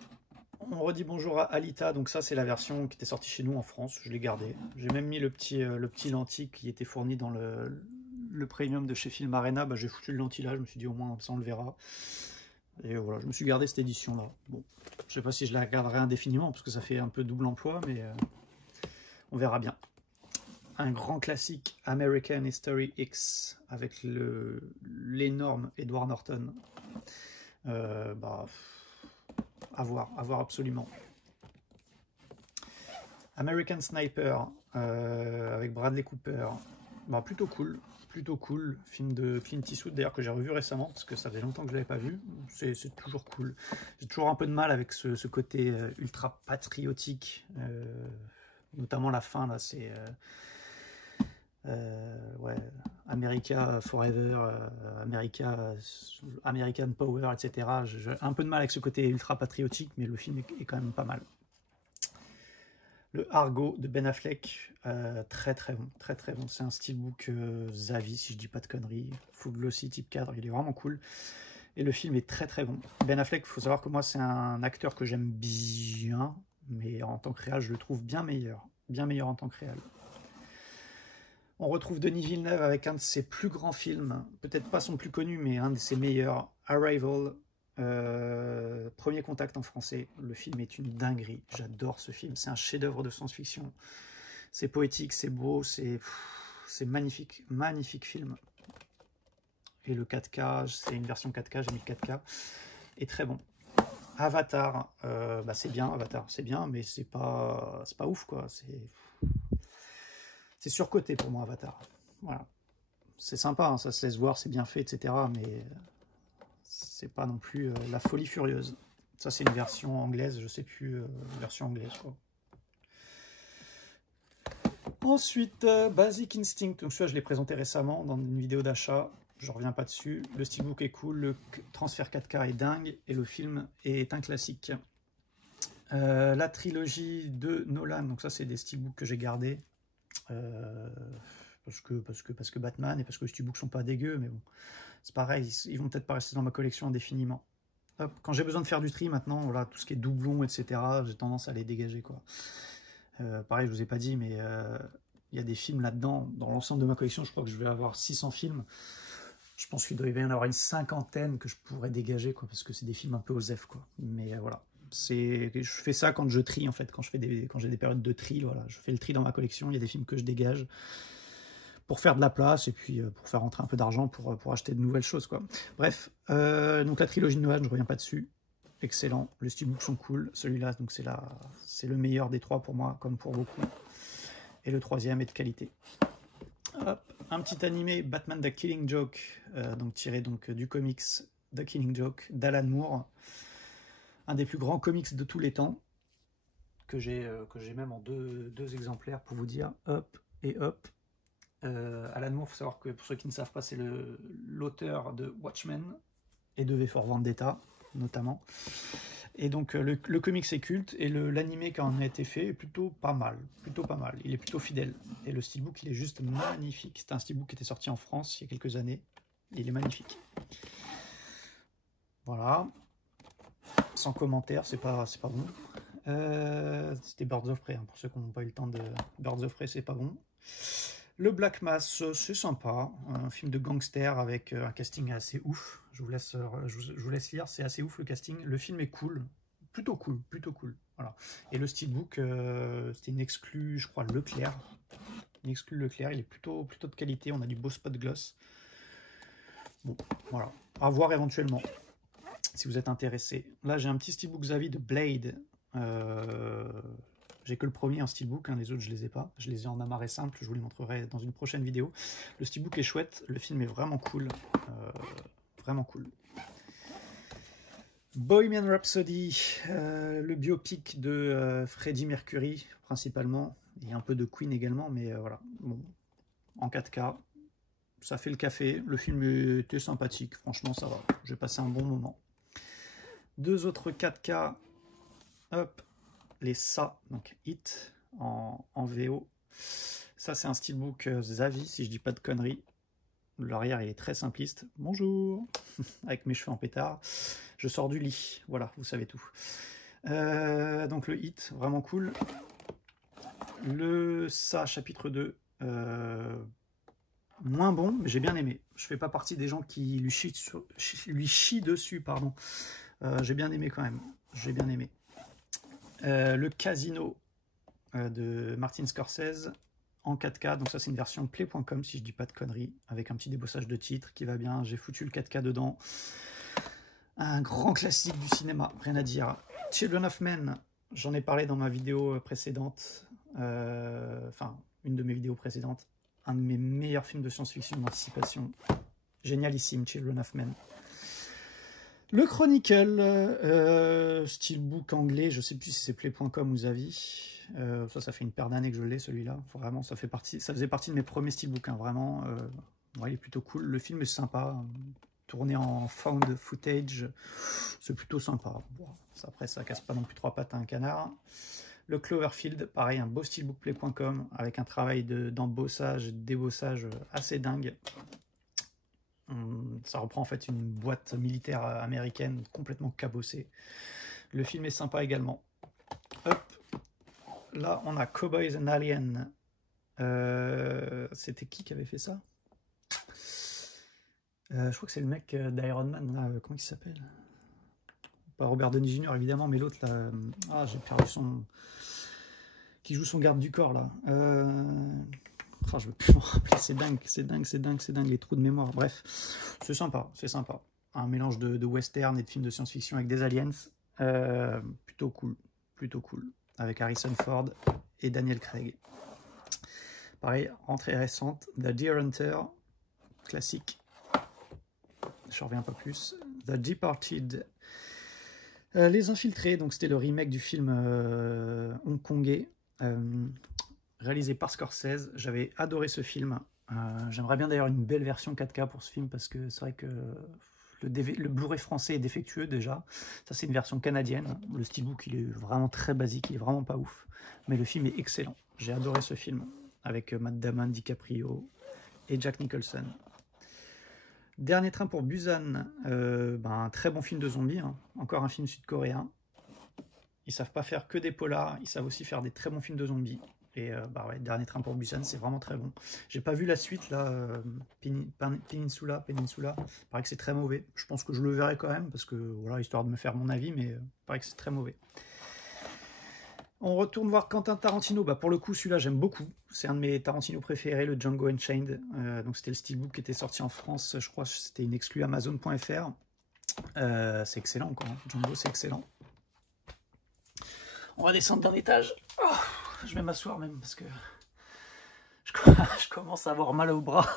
On redit bonjour à Alita, donc ça c'est la version qui était sortie chez nous en France, je l'ai gardée. J'ai même mis le petit lentille qui était fourni dans le premium de chez Film Arena, bah, j'ai foutu le lentille là, je me suis dit au moins ça on le verra. Et voilà, je me suis gardé cette édition là. Bon, je sais pas si je la garderai indéfiniment parce que ça fait un peu double emploi, mais on verra bien. Un grand classique, American History X, avec l'énorme Edward Norton. Bah, à voir absolument. American Sniper, avec Bradley Cooper, bah, plutôt cool, film de Clint Eastwood d'ailleurs que j'ai revu récemment, parce que ça faisait longtemps que je ne l'avais pas vu, c'est toujours cool. J'ai toujours un peu de mal avec ce côté ultra patriotique, notamment la fin, là, c'est... ouais, America Forever, American Power, etc. J'ai un peu de mal avec ce côté ultra patriotique, mais le film est quand même pas mal. Le Argo de Ben Affleck, très bon. C'est un steelbook Zavi, si je dis pas de conneries. Full glossy, type cadre, il est vraiment cool. Et le film est très bon. Ben Affleck, il faut savoir que moi, c'est un acteur que j'aime bien, mais en tant que réal, je le trouve bien meilleur en tant que réal. On retrouve Denis Villeneuve avec un de ses plus grands films, peut-être pas son plus connu, mais un de ses meilleurs, Arrival, Premier Contact en français. Le film est une dinguerie, j'adore ce film, c'est un chef-d'œuvre de science-fiction. C'est poétique, c'est beau, c'est magnifique film. Et le 4K, c'est une version 4K, j'ai mis le 4K, est très bon. Avatar, bah c'est bien, Avatar, c'est bien, mais c'est pas ouf, quoi, c'est surcoté pour moi, Avatar. Voilà. C'est sympa, hein, ça se laisse voir, c'est bien fait, etc. Mais c'est pas non plus la folie furieuse. Ça, c'est une version anglaise, je sais plus, version anglaise, quoi. Ensuite, Basic Instinct. Donc, celui-là, je l'ai présenté récemment dans une vidéo d'achat. Je reviens pas dessus. Le steelbook est cool, le transfert 4K est dingue, et le film est un classique. La trilogie de Nolan, donc ça, c'est des steelbooks que j'ai gardés. Parce que Batman et parce que les steelbooks sont pas dégueux, mais bon, c'est pareil, ils vont peut-être pas rester dans ma collection indéfiniment. Hop, quand j'ai besoin de faire du tri maintenant, voilà, tout ce qui est doublon, etc., j'ai tendance à les dégager, quoi. Pareil, je vous ai pas dit, mais il y a des films là-dedans, dans l'ensemble de ma collection, je crois que je vais avoir 600 films. Je pense qu'il doit y en avoir une cinquantaine que je pourrais dégager, quoi, parce que c'est des films un peu osef, quoi. Mais voilà. Je fais ça quand je trie, en fait, quand j'ai des périodes de tri, voilà, je fais le tri dans ma collection, il y a des films que je dégage pour faire de la place et puis pour faire rentrer un peu d'argent pour acheter de nouvelles choses, quoi. Bref, donc la trilogie de Nolan, je reviens pas dessus, excellent, les steelbooks sont cool, celui-là, donc c'est le meilleur des trois pour moi, comme pour beaucoup, et le troisième est de qualité. Hop, un petit animé, Batman The Killing Joke, donc tiré donc, du comics The Killing Joke d'Alan Moore, un des plus grands comics de tous les temps, que j'ai même en deux exemplaires pour vous dire, hop et hop. Alan Moore, il faut savoir que pour ceux qui ne savent pas, c'est l'auteur de Watchmen et de V for Vendetta notamment. Et donc le comics est culte et l'animé qui en a été fait est plutôt pas mal, il est plutôt fidèle. Et le steelbook, il est juste magnifique. C'est un steelbook qui était sorti en France il y a quelques années, il est magnifique. Voilà, sans commentaire, c'est pas bon. C'était Birds of Prey, hein, pour ceux qui n'ont pas eu le temps de... Birds of Prey, c'est pas bon. Le Black Mass, c'est sympa, un film de gangster avec un casting assez ouf. Je vous laisse lire, c'est assez ouf le casting. Le film est cool, plutôt cool. Voilà. Et le steelbook, c'était une exclue, je crois, Leclerc. Une exclue Leclerc, il est plutôt de qualité, on a du beau spot gloss. Bon, voilà, à voir éventuellement, si vous êtes intéressé. Là, j'ai un petit steelbook Zavi de Blade. J'ai que le premier en steelbook, hein, les autres je les ai pas. Je les ai en amarré simple, je vous les montrerai dans une prochaine vidéo. Le steelbook est chouette, le film est vraiment cool. Vraiment cool. Bohemian Rhapsody, le biopic de Freddie Mercury principalement, et un peu de Queen également, mais voilà. Bon, en 4K, ça fait le café, le film était sympathique, franchement ça va, j'ai passé un bon moment. Deux autres 4K, hop, les Ça, donc Hit en VO. Ça c'est un steelbook Zavi, si je dis pas de conneries. L'arrière il est très simpliste. Bonjour, avec mes cheveux en pétard. Je sors du lit, voilà, vous savez tout. Donc le hit, vraiment cool. Le Ça, chapitre 2, moins bon, mais j'ai bien aimé. Je fais pas partie des gens qui lui chient dessus, pardon. J'ai bien aimé quand même, j'ai bien aimé. Le Casino de Martin Scorsese en 4K, donc ça c'est une version play.com si je dis pas de conneries, avec un petit débossage de titres qui va bien, j'ai foutu le 4K dedans. Un grand classique du cinéma, rien à dire. Children of Men, j'en ai parlé dans ma vidéo précédente, enfin une de mes vidéos précédentes, un de mes meilleurs films de science-fiction d'anticipation, génialissime, Children of Men. Le Chronicle, steelbook anglais, je sais plus si c'est play.com ou Zavi. Ça fait une paire d'années que je l'ai, celui-là. Vraiment, ça faisait partie de mes premiers steelbooks, hein, vraiment. Ouais, il est plutôt cool. Le film est sympa, tourné en found footage, c'est plutôt sympa. Bon, après, ça casse pas non plus trois pattes à un canard. Le Cloverfield, pareil, un beau steelbook play.com avec un travail d'embossage et de débossage assez dingue. Ça reprend en fait une boîte militaire américaine complètement cabossée. Le film est sympa également. Hop. Là, on a Cowboys and Aliens. C'était qui avait fait ça? Je crois que c'est le mec d'Iron Man, là, comment il s'appelle? Pas Robert Downey Jr. évidemment, mais l'autre là. Ah, j'ai perdu son. Qui joue son garde du corps là. Enfin, je veux plus me rappeler, c'est dingue, les trous de mémoire. Bref, c'est sympa, c'est sympa. Un mélange de western et de films de science-fiction avec des aliens. Plutôt cool, avec Harrison Ford et Daniel Craig. Pareil, rentrée récente, The Deer Hunter, classique. Je reviens pas plus. The Departed, Les Infiltrés, donc c'était le remake du film hongkongais. Réalisé par Scorsese, j'avais adoré ce film. J'aimerais bien d'ailleurs une belle version 4K pour ce film parce que c'est vrai que le Blu-ray français est défectueux déjà. Ça c'est une version canadienne. Le steelbook il est vraiment très basique, il est vraiment pas ouf. Mais le film est excellent. J'ai adoré ce film avec Matt Damon, DiCaprio et Jack Nicholson. Dernier train pour Busan, un très bon film de zombies, hein. Encore un film sud-coréen. Ils savent pas faire que des polars, ils savent aussi faire des très bons films de zombies. Et ouais, Dernier train pour Busan, c'est vraiment très bon. J'ai pas vu la suite, là, Peninsula. Il paraît que c'est très mauvais. Je pense que je le verrai quand même, parce que, voilà, histoire de me faire mon avis, mais il paraît que c'est très mauvais. On retourne voir Quentin Tarantino. Pour le coup, celui-là, j'aime beaucoup. C'est un de mes Tarantino préférés, le Django Unchained. Donc, c'était le steelbook qui était sorti en France. Je crois que c'était une exclue Amazon.fr. C'est excellent, quoi. Django, c'est excellent. On va descendre d'un étage. Oh, je vais m'asseoir même parce que je commence à avoir mal au bras.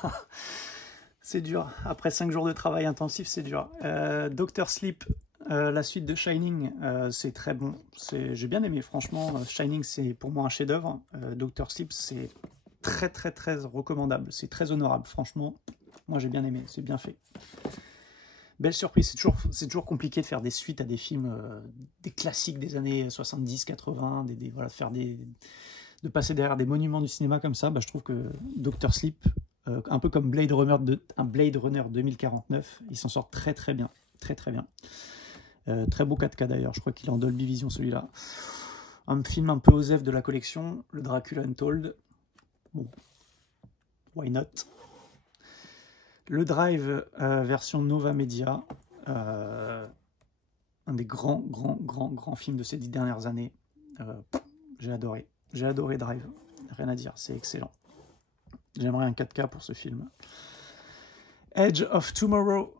C'est dur. Après 5 jours de travail intensif, c'est dur. Dr. Sleep, la suite de Shining, c'est très bon. J'ai bien aimé, franchement. Shining, c'est pour moi un chef-d'œuvre. Dr. Sleep, c'est très recommandable. C'est très honorable, franchement. Moi, j'ai bien aimé. C'est bien fait. Belle surprise, c'est toujours compliqué de faire des suites à des films, des classiques des années 70-80, voilà, de passer derrière des monuments du cinéma comme ça. Je trouve que Dr. Sleep, un peu comme Blade Runner 2049, il s'en sort très bien, très bien. Très beau 4K d'ailleurs, je crois qu'il est en Dolby Vision celui-là. Un film un peu osef de la collection, le Dracula Untold. Bon, why not? Le Drive version Nova Media, un des grands films de ces 10 dernières années. J'ai adoré Drive, rien à dire, c'est excellent. J'aimerais un 4K pour ce film. Edge of Tomorrow,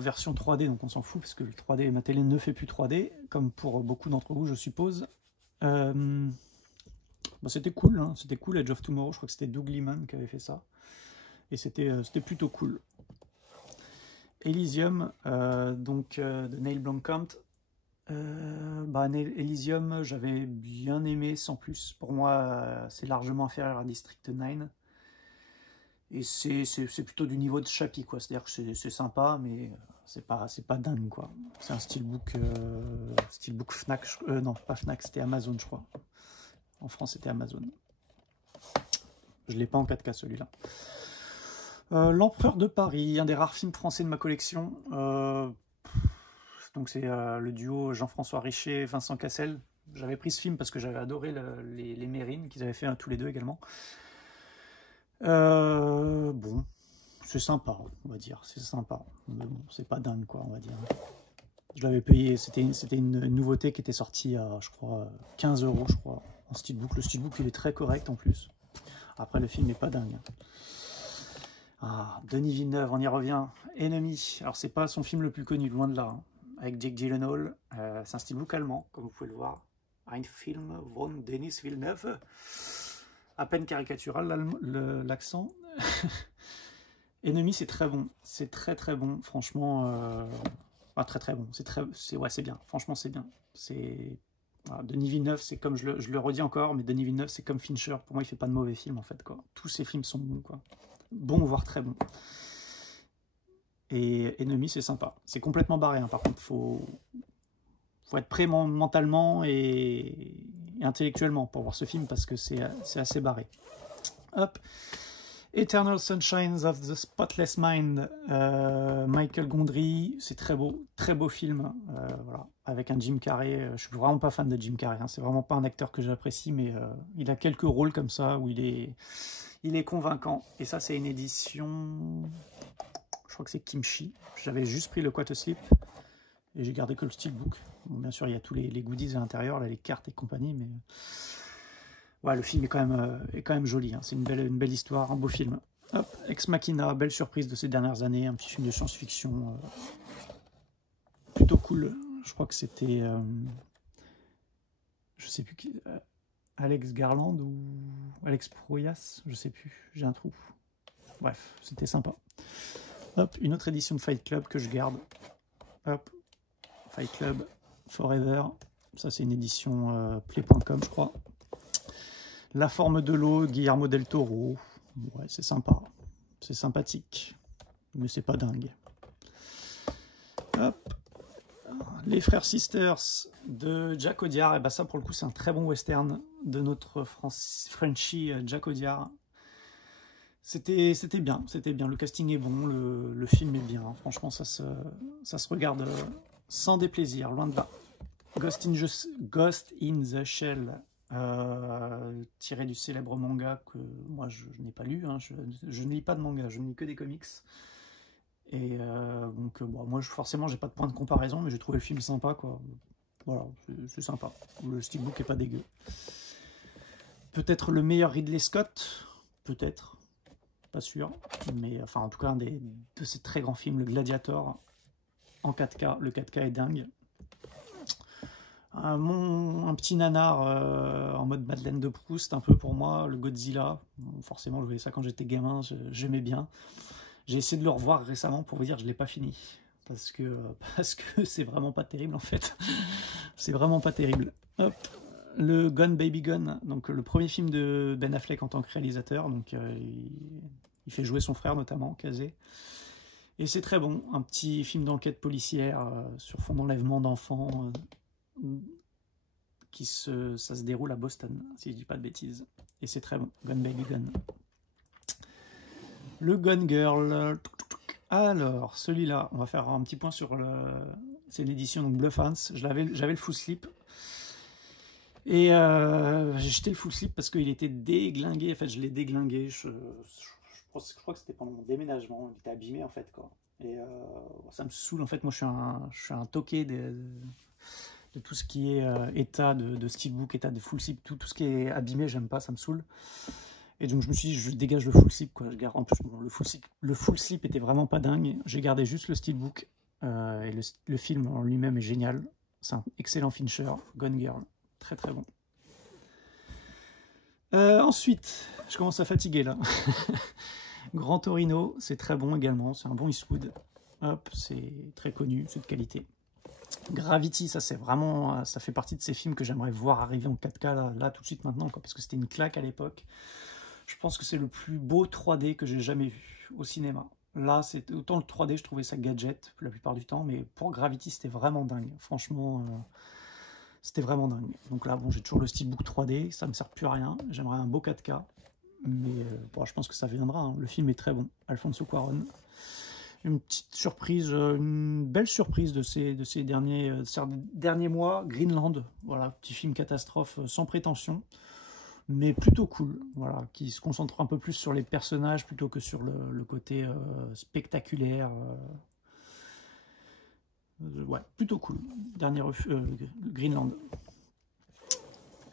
version 3D, donc on s'en fout parce que le 3D, ma télé ne fait plus 3D, comme pour beaucoup d'entre vous je suppose. C'était cool, hein, c'était cool Edge of Tomorrow, je crois que c'était Doug Liman qui avait fait ça. Et c'était plutôt cool. Elysium, de Neil Blomkamp. Elysium, j'avais bien aimé, sans plus. Pour moi, c'est largement inférieur à District 9. Et c'est plutôt du niveau de Chappie, quoi. C'est-à-dire que c'est sympa, mais c'est pas dingue, quoi. C'est un steelbook Fnac. Non, pas Fnac, c'était Amazon, je crois. En France, c'était Amazon. Je l'ai pas en 4K, celui-là. L'Empereur de Paris, un des rares films français de ma collection. donc c'est le duo Jean-François Richer, Vincent Cassel. J'avais pris ce film parce que j'avais adoré les Mérines qu'ils avaient fait tous les deux également. Bon, c'est sympa, on va dire, c'est sympa. Mais bon, c'est pas dingue, quoi, on va dire. Je l'avais payé, c'était une nouveauté qui était sortie à, je crois, 15 €, je crois, en steelbook. Le steelbook, il est très correct en plus. Après, le film n'est pas dingue. Ah, Denis Villeneuve, on y revient. Ennemi. Alors, c'est pas son film le plus connu, loin de là. Hein. Avec Jake Gyllenhaal. C'est un steelbook allemand, comme vous pouvez le voir. Ein Film von Denis Villeneuve. À peine caricatural, l'accent. Ennemi, c'est très bon. C'est très très bon. Franchement, très très bon. C'est bien. Franchement, c'est bien. Voilà, Denis Villeneuve, c'est comme je le redis encore, mais Denis Villeneuve, c'est comme Fincher. Pour moi, il fait pas de mauvais films en fait, quoi. Tous ses films sont bons, quoi. Bons, voire très bons. Et Ennemi, c'est sympa. C'est complètement barré, hein. Par contre, faut être prêt mentalement et intellectuellement pour voir ce film parce que c'est assez barré. Hop. Eternal Sunshines of the Spotless Mind, Michael Gondry, c'est très beau film, voilà, avec un Jim Carrey. Je suis vraiment pas fan de Jim Carrey, hein, c'est vraiment pas un acteur que j'apprécie, mais il a quelques rôles comme ça où il est convaincant. Et ça, c'est une édition, je crois que c'est Kimchi. J'avais juste pris le Quite Asleep et j'ai gardé que le steelbook. Bon, bien sûr, il y a tous les goodies à l'intérieur, là, les cartes et compagnie, mais ouais, le film est quand même joli, hein. C'est une belle histoire, un beau film. Hop, Ex Machina, belle surprise de ces dernières années, un petit film de science-fiction plutôt cool. Je crois que c'était, je sais plus qui, Alex Garland ou Alex Proyas, je sais plus, j'ai un trou. Bref, c'était sympa. Hop, une autre édition de Fight Club que je garde. Hop, Fight Club Forever. Ça, c'est une édition play.com, je crois. La forme de l'eau, Guillermo del Toro. Ouais, c'est sympa. C'est sympathique. Mais c'est pas dingue. Hop. Les Frères Sisters de Jack Audiard. Et bah ça, pour le coup, c'est un très bon western de notre Frenchie Jack Audiard. C'était bien. Le casting est bon. Le film est bien. Franchement, ça se regarde sans déplaisir. Loin de là. Ghost in the Shell. Tiré du célèbre manga que moi je n'ai pas lu, hein. Je ne lis pas de manga, je ne lis que des comics. Et donc bon, moi forcément j'ai pas de point de comparaison, mais j'ai trouvé le film sympa, quoi. Voilà, c'est sympa. Le steelbook est pas dégueu. Peut-être le meilleur Ridley Scott, peut-être, pas sûr, mais enfin en tout cas un de ces très grands films, le Gladiator en 4K. Le 4K est dingue. Un petit nanar en mode Madeleine de Proust, un peu pour moi, le Godzilla. Forcément, je voyais ça quand j'étais gamin, j'aimais bien. J'ai essayé de le revoir récemment pour vous dire que je ne l'ai pas fini. Parce que c'est vraiment pas terrible en fait. C'est vraiment pas terrible. Hop. Le Gone Baby Gone, donc le premier film de Ben Affleck en tant que réalisateur. Donc il fait jouer son frère notamment, Kazé. Et c'est très bon, un petit film d'enquête policière sur fond d'enlèvement d'enfants. Ça se déroule à Boston, si je dis pas de bêtises. Et c'est très bon, Gone Baby Gone. Le Gone Girl. Alors, celui-là, on va faire un petit point sur c'est l'édition donc Bluff Hans. J'avais le full slip. Et j'ai jeté le full slip parce qu'il était déglingué. En fait, je l'ai déglingué. Je crois que c'était pendant mon déménagement. Il était abîmé, en fait, quoi. Et ça me saoule. En fait, moi, je suis un toqué de tout ce qui est état de steelbook, état de full slip, tout ce qui est abîmé, j'aime pas, ça me saoule. Et donc je me suis dit, je dégage le full slip, quoi. Je garde, en plus, bon, le full slip était vraiment pas dingue. J'ai gardé juste le steelbook. Et le film en lui-même est génial. C'est un excellent Fincher, Gone Girl. Très très bon. Ensuite, je commence à fatiguer là. Grand Torino, c'est très bon également. C'est un bon Eastwood. Hop, c'est très connu, c'est de qualité. Gravity, ça c'est vraiment, ça fait partie de ces films que j'aimerais voir arriver en 4K là tout de suite maintenant, quoi, parce que c'était une claque à l'époque. Je pense que c'est le plus beau 3D que j'ai jamais vu au cinéma. Là, c'est autant le 3D, je trouvais ça gadget la plupart du temps, mais pour Gravity, c'était vraiment dingue. Franchement, c'était vraiment dingue. Donc là, bon, j'ai toujours le steelbook 3D, ça me sert plus à rien. J'aimerais un beau 4K, mais bon, je pense que ça viendra, hein. Le film est très bon. Alfonso Cuarón. Une petite surprise, une belle surprise de ces derniers mois. Greenland, voilà, petit film catastrophe sans prétention, mais plutôt cool, voilà, qui se concentre un peu plus sur les personnages plutôt que sur le côté spectaculaire. Ouais, plutôt cool. Greenland.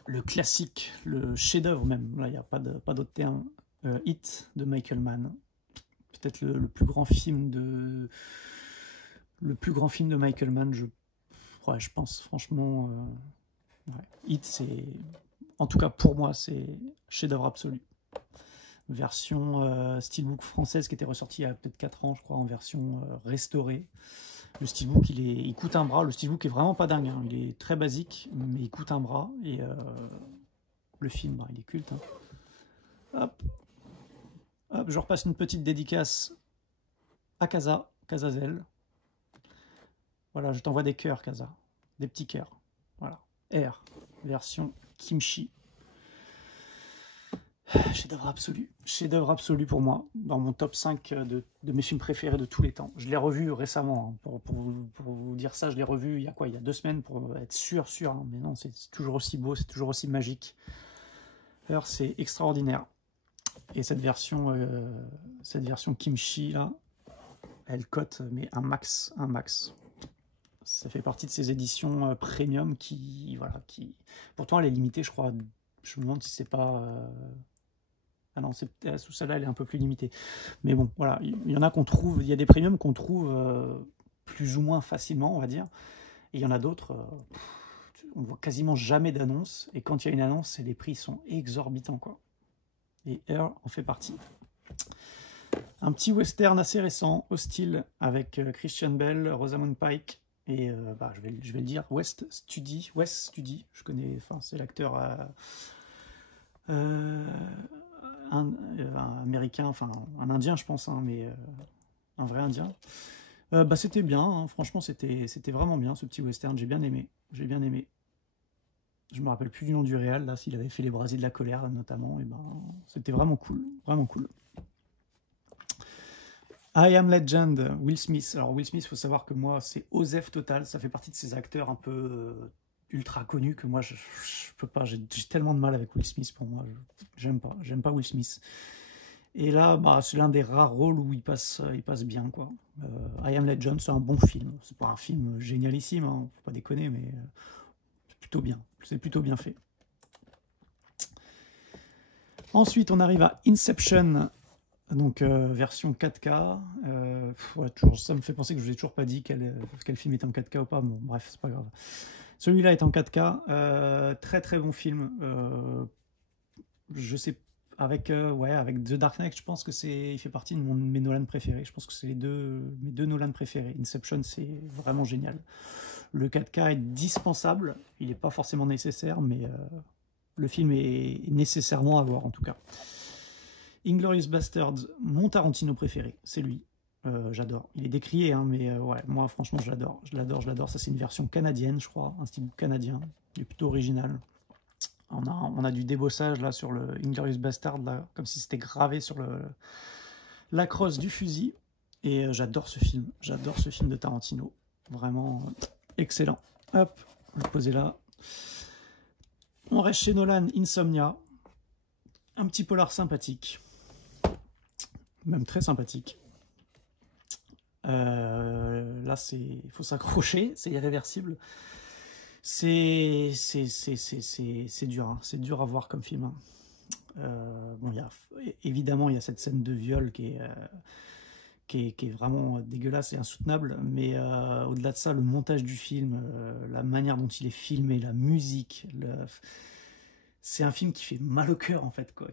Le classique, le chef-d'œuvre même, là il n'y a pas d'autre terme, Hit de Michael Mann. Peut-être le plus grand film de Michael Mann, je pense franchement. Ouais. Hit, c'est, en tout cas pour moi, c'est chef-d'œuvre absolu. Version steelbook française qui était ressortie il y a peut-être 4 ans, je crois, en version restaurée. Le steelbook, il coûte un bras. Le steelbook est vraiment pas dingue, hein. Il est très basique, mais il coûte un bras. Et le film, bah, il est culte, hein. Hop. Hop, je repasse une petite dédicace à Casazel. Voilà, je t'envoie des cœurs, Casa. Des petits cœurs. Voilà. R, version kimchi. Chef-d'œuvre absolu. Chef-d'œuvre absolu pour moi. Dans mon top 5 de mes films préférés de tous les temps. Je l'ai revu récemment. Hein. Pour vous dire ça, je l'ai revu il y a quoi? Il y a 2 semaines pour être sûr. Hein. Mais non, c'est toujours aussi beau, c'est toujours aussi magique. Alors, c'est extraordinaire. Et cette version kimchi là, elle cote mais un max. Ça fait partie de ces éditions premium qui, voilà, pourtant elle est limitée, je crois. Je me demande si c'est pas. Ah non, sous celle-là, elle est un peu plus limitée. Mais bon, voilà, il y en a qu'on trouve, il y a des premiums qu'on trouve plus ou moins facilement, on va dire. Et il y en a d'autres, on voit quasiment jamais d'annonce. Et quand il y a une annonce, les prix sont exorbitants, quoi. Et Earl en fait partie. Un petit western assez récent, Hostile, avec Christian Bale, Rosamund Pike et bah, je vais le dire, West Studi, je connais, enfin c'est l'acteur américain, enfin un indien je pense, hein, mais un vrai indien. Bah c'était bien, hein, franchement c'était vraiment bien ce petit western, j'ai bien aimé. Je me rappelle plus du nom du réal, là, s'il avait fait Les Brasiers de la colère, notamment, et ben, c'était vraiment cool, vraiment cool. I Am Legend, Will Smith. Alors, Will Smith, il faut savoir que moi, c'est Osef total, ça fait partie de ces acteurs un peu ultra connus que moi, je peux pas, j'ai tellement de mal avec Will Smith, pour moi, j'aime pas Will Smith. Et là, bah, c'est l'un des rares rôles où il passe bien, quoi. I Am Legend, c'est un bon film, c'est pas un film génialissime, hein, faut pas déconner, mais c'est plutôt bien fait. Ensuite, on arrive à Inception, donc version 4K. Ouais, ça me fait penser que je vous ai toujours pas dit quel film est en 4K ou pas. Bon, bref, c'est pas grave. Celui-là est en 4K. Très très bon film. Je sais, avec The Dark Knight, je pense que il fait partie de mes Nolan préférés. Je pense que c'est mes deux Nolan préférés. Inception, c'est vraiment génial. Le 4K est dispensable, il n'est pas forcément nécessaire, mais le film est nécessairement à voir en tout cas. Inglourious Basterds, mon Tarantino préféré, c'est lui. J'adore. Il est décrié, hein, mais ouais, moi franchement je l'adore. Ça c'est une version canadienne, je crois, un style canadien. Il est plutôt original. On a du débossage là sur le Inglourious Basterds, là, comme si c'était gravé sur la crosse du fusil. Et j'adore ce film de Tarantino. Vraiment excellent. Hop, on va le poser là. On reste chez Nolan, Insomnia. Un petit polar sympathique. Même très sympathique. Là, il faut s'accrocher, c'est irréversible. C'est dur, hein. C'est dur à voir comme film. Hein. Bon, évidemment, il y a cette scène de viol qui est vraiment dégueulasse et insoutenable, mais au-delà de ça, le montage du film, la manière dont il est filmé, la musique, c'est un film qui fait mal au cœur en fait, quoi.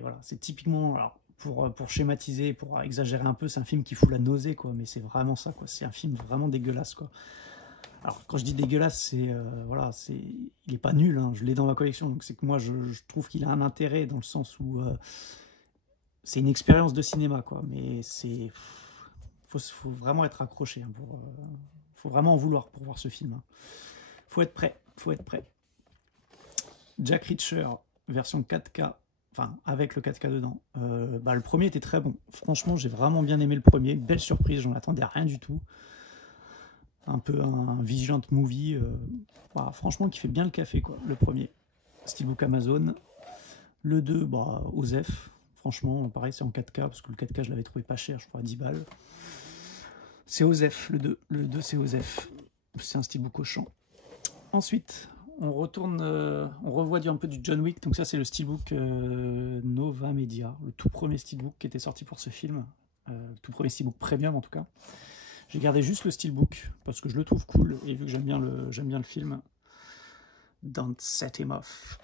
Voilà, c'est typiquement, alors, pour schématiser, pour exagérer un peu, c'est un film qui fout la nausée, quoi, mais c'est vraiment ça, quoi. C'est un film vraiment dégueulasse, quoi. Alors quand je dis dégueulasse, c'est voilà, il est pas nul, hein, je l'ai dans ma collection, donc c'est que moi je trouve qu'il a un intérêt dans le sens où c'est une expérience de cinéma, quoi, mais faut vraiment être accroché, hein, faut vraiment en vouloir pour voir ce film. Hein. Faut être prêt. Jack Reacher, version 4K, enfin avec le 4K dedans. Le premier était très bon. Franchement, j'ai vraiment bien aimé le premier. Belle surprise, j'en attendais rien du tout. Un peu un Vigilant movie. Voilà, franchement, qui fait bien le café, quoi. Le premier, Steelbook Amazon. Le 2, Osef. Franchement, pareil, c'est en 4K, parce que le 4K, je l'avais trouvé pas cher, je crois, à 10 balles. C'est Osef, le 2. Le 2, c'est Osef. C'est un Steelbook au champ. Ensuite, on retourne, on revoit un peu du John Wick. Donc ça, c'est le Steelbook Nova Media, le tout premier Steelbook qui était sorti pour ce film. Tout premier Steelbook Premium, en tout cas. J'ai gardé juste le Steelbook, parce que je le trouve cool, et vu que j'aime bien le film, Don't Set Him Off.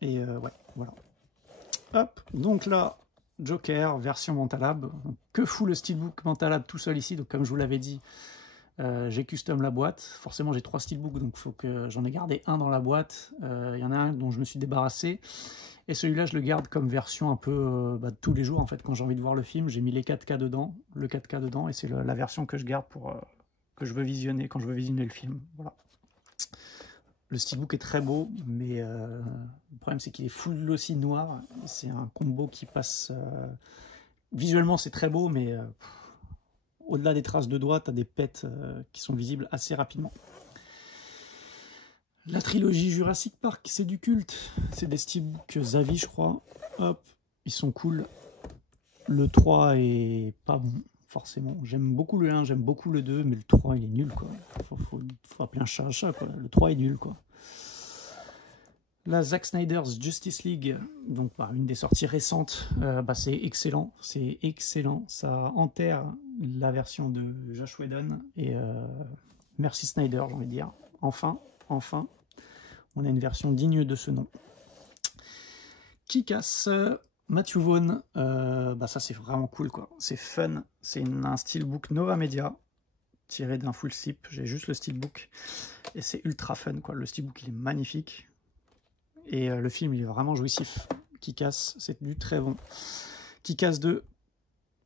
Et ouais, voilà. Hop, donc là, Joker, version Mentalab. Que fout le Steelbook Mentalab tout seul ici? Donc comme je vous l'avais dit, j'ai custom la boîte. Forcément, j'ai 3 Steelbooks, donc il faut que j'en ai gardé un dans la boîte. Il y en a un dont je me suis débarrassé. Et celui-là, je le garde comme version un peu de tous les jours. En fait, quand j'ai envie de voir le film, j'ai mis les 4K dedans, le 4K dedans, et c'est la version que je garde pour que je veux visionner quand je veux visionner le film. Voilà. Le Steelbook est très beau, mais le problème c'est qu'il est full glossy noir. C'est un combo qui passe... Visuellement c'est très beau, mais au-delà des traces de doigts, tu as des pets qui sont visibles assez rapidement. La trilogie Jurassic Park, c'est du culte. C'est des Steelbooks Zavi, je crois. Hop, ils sont cool. Le 3 est pas bon, forcément. J'aime beaucoup le 1, j'aime beaucoup le 2, mais le 3, il est nul, quoi. Faut appeler un chat un chat, quoi. Le 3 est nul, quoi. La Zack Snyder's Justice League, donc une des sorties récentes, c'est excellent. C'est excellent. Ça enterre la version de Josh Whedon. Et merci Snyder, j'ai envie de dire. Enfin, on a une version digne de ce nom. Kick-Ass, Matthew Vaughn, ça c'est vraiment cool, quoi. C'est fun, c'est un steelbook Nova Media tiré d'un full zip. J'ai juste le steelbook et c'est ultra fun, quoi. Le steelbook il est magnifique et le film il est vraiment jouissif. Kick-Ass, c'est du très bon. Kick-Ass 2,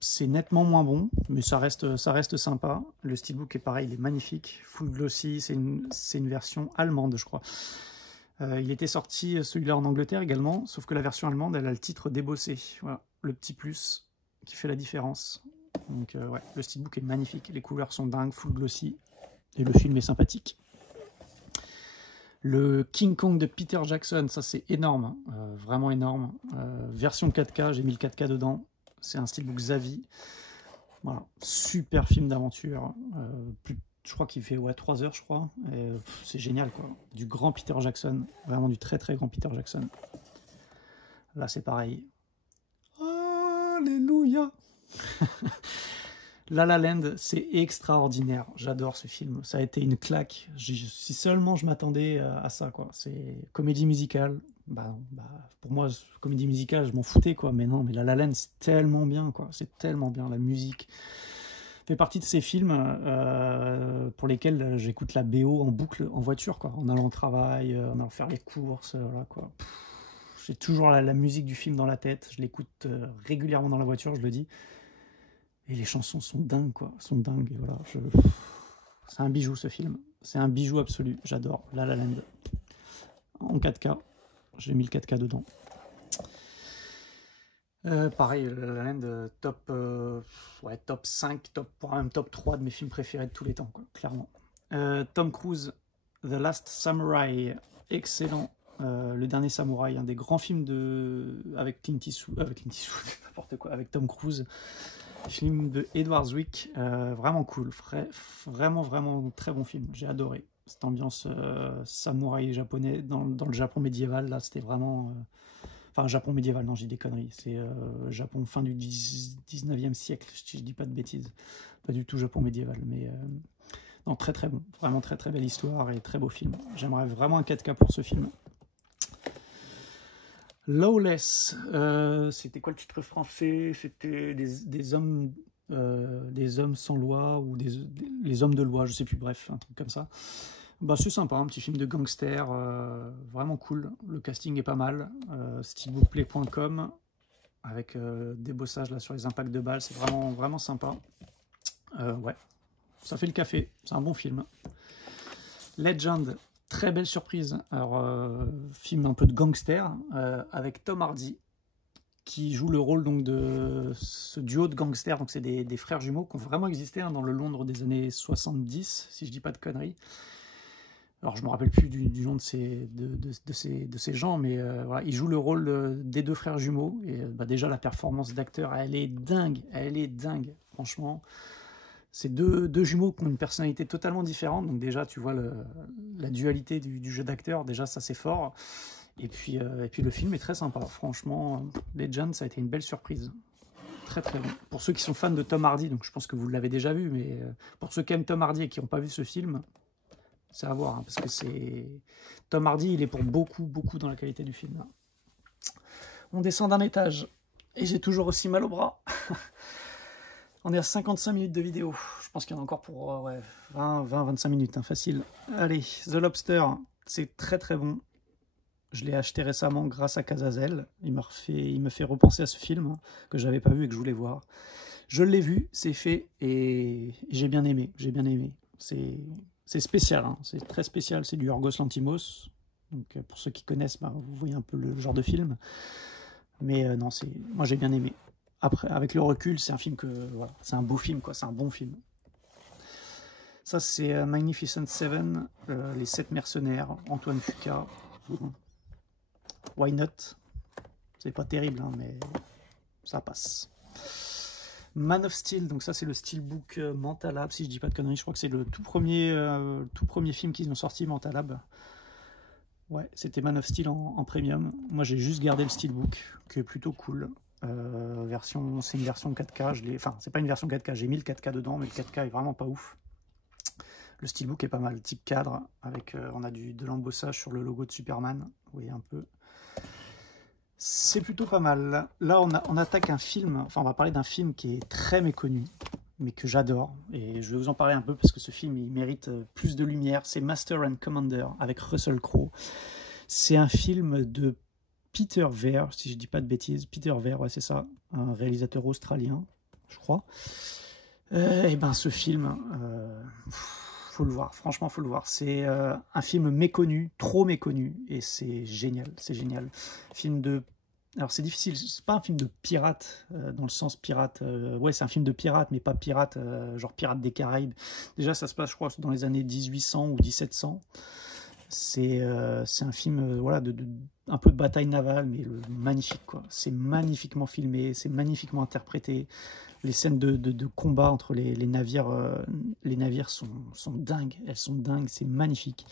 c'est nettement moins bon, mais ça reste sympa. Le steelbook est pareil, il est magnifique, full glossy. C'est une version allemande, je crois. Il était sorti celui-là en Angleterre également, sauf que la version allemande, elle a le titre débossé. Voilà, le petit plus qui fait la différence. Donc ouais, le steelbook est magnifique, les couleurs sont dingues, full glossy, et le film est sympathique. Le King Kong de Peter Jackson, ça c'est énorme, vraiment énorme. Version 4K, j'ai mis le 4K dedans. C'est un steelbook Zavi. Voilà, super film d'aventure. Je crois qu'il fait 3 heures, je crois. C'est génial, quoi. Du grand Peter Jackson. Vraiment du très très grand Peter Jackson. Là, c'est pareil. Alléluia. La La Land, c'est extraordinaire. J'adore ce film. Ça a été une claque. Si seulement je m'attendais à ça, quoi. C'est comédie musicale. Pour moi, comédie musicale, je m'en foutais, quoi. Mais non, mais La La Land, c'est tellement bien, quoi. C'est tellement bien. La musique fait partie de ces films pour lesquels j'écoute la BO en boucle en voiture, quoi. En allant au travail, en allant faire les courses, voilà, quoi. J'ai toujours la musique du film dans la tête. Je l'écoute régulièrement dans la voiture, je le dis. Et les chansons sont dingues, quoi. Sont dingues. Et voilà, c'est un bijou, ce film. C'est un bijou absolu. J'adore La La Land. En 4K. J'ai mis le 4K dedans. Pareil, La La Land, top 5, voire même top 3 de mes films préférés de tous les temps, quoi, clairement. Tom Cruise, The Last Samurai, excellent. Le Dernier Samouraï, un des grands films avec Clint Eastwood, n'importe quoi, avec Tom Cruise. Film de Edward Zwick, vraiment cool, vraiment très bon film, j'ai adoré. Cette ambiance samouraï japonais dans le Japon médiéval, là c'était vraiment... Enfin, Japon médiéval, non, j'ai des conneries. C'est Japon fin du 19e siècle, si je dis pas de bêtises. Pas du tout Japon médiéval, mais... non, très très bon. Vraiment très très belle histoire et très beau film. J'aimerais vraiment un 4K pour ce film. Lawless, c'était quoi le titre français? C'était des hommes sans loi ou les hommes de loi, je sais plus, bref, un truc comme ça. C'est sympa, un petit film de gangster, vraiment cool. Le casting est pas mal. Steelbookplay.com avec des bossages là sur les impacts de balles, c'est vraiment sympa. Ouais, ça fait le café, c'est un bon film. Legend, très belle surprise. Alors, film un peu de gangster, avec Tom Hardy, qui joue le rôle donc de ce duo de gangsters. Donc c'est des frères jumeaux qui ont vraiment existé dans le Londres des années 70, si je dis pas de conneries. Alors je me rappelle plus du nom de ces gens, mais voilà, ils jouent le rôle des deux frères jumeaux. Et déjà la performance d'acteur, elle est dingue, franchement. C'est deux jumeaux qui ont une personnalité totalement différente. Donc déjà tu vois la dualité du jeu d'acteur, déjà ça c'est fort. Et puis le film est très sympa, franchement, Legend, ça a été une belle surprise. Très très bon. Pour ceux qui sont fans de Tom Hardy, donc je pense que vous l'avez déjà vu, mais pour ceux qui aiment Tom Hardy et qui n'ont pas vu ce film, c'est à voir, parce que c'est... Tom Hardy, il est pour beaucoup dans la qualité du film. On descend d'un étage, et j'ai toujours aussi mal au bras. On est à 55 minutes de vidéo. Je pense qu'il y en a encore pour 20-25 minutes, facile. Allez, The Lobster, c'est très très bon. Je l'ai acheté récemment grâce à Casazel. Il me fait repenser à ce film que je n'avais pas vu et que je voulais voir. Je l'ai vu, c'est fait et j'ai bien aimé. C'est spécial, c'est très spécial. C'est du Yorgos Lanthimos. Donc pour ceux qui connaissent, vous voyez un peu le genre de film. Mais non, moi j'ai bien aimé. Après, avec le recul, c'est un film voilà, c'est un beau film, quoi. C'est un bon film. Ça c'est Magnificent Seven, les 7 mercenaires, Antoine Fuqua. Why not? C'est pas terrible, mais ça passe. Man of Steel, donc ça c'est le Steelbook Mentalab, si je dis pas de conneries, je crois que c'est le tout premier film qu'ils ont sorti, Mentalab. Ouais, c'était Man of Steel en premium. Moi j'ai juste gardé le Steelbook, qui est plutôt cool. C'est une version 4K, enfin c'est pas une version 4K, j'ai mis le 4K dedans, mais le 4K est vraiment pas ouf. Le Steelbook est pas mal, type cadre, avec on a de l'embossage sur le logo de Superman, vous voyez un peu. C'est plutôt pas mal. Là, on attaque un film, enfin on va parler d'un film qui est très méconnu, mais que j'adore. Et je vais vous en parler un peu parce que ce film, il mérite plus de lumière. C'est Master and Commander avec Russell Crowe. C'est un film de Peter Weir, si je dis pas de bêtises. Peter Weir, ouais c'est ça, un réalisateur australien, je crois. Et ben ce film... faut le voir, franchement faut le voir. C'est un film méconnu, trop méconnu, et c'est génial, c'est génial. Film de... Alors c'est difficile, c'est pas un film de pirate, dans le sens pirate, ouais c'est un film de pirate, mais pas pirate, genre pirate des Caraïbes. Déjà ça se passe je crois dans les années 1800 ou 1700. C'est un film voilà, un peu de bataille navale, mais magnifique quoi. C'est magnifiquement filmé, c'est magnifiquement interprété. Les scènes de combat entre les navires sont dingues, elles sont dingues, c'est magnifique.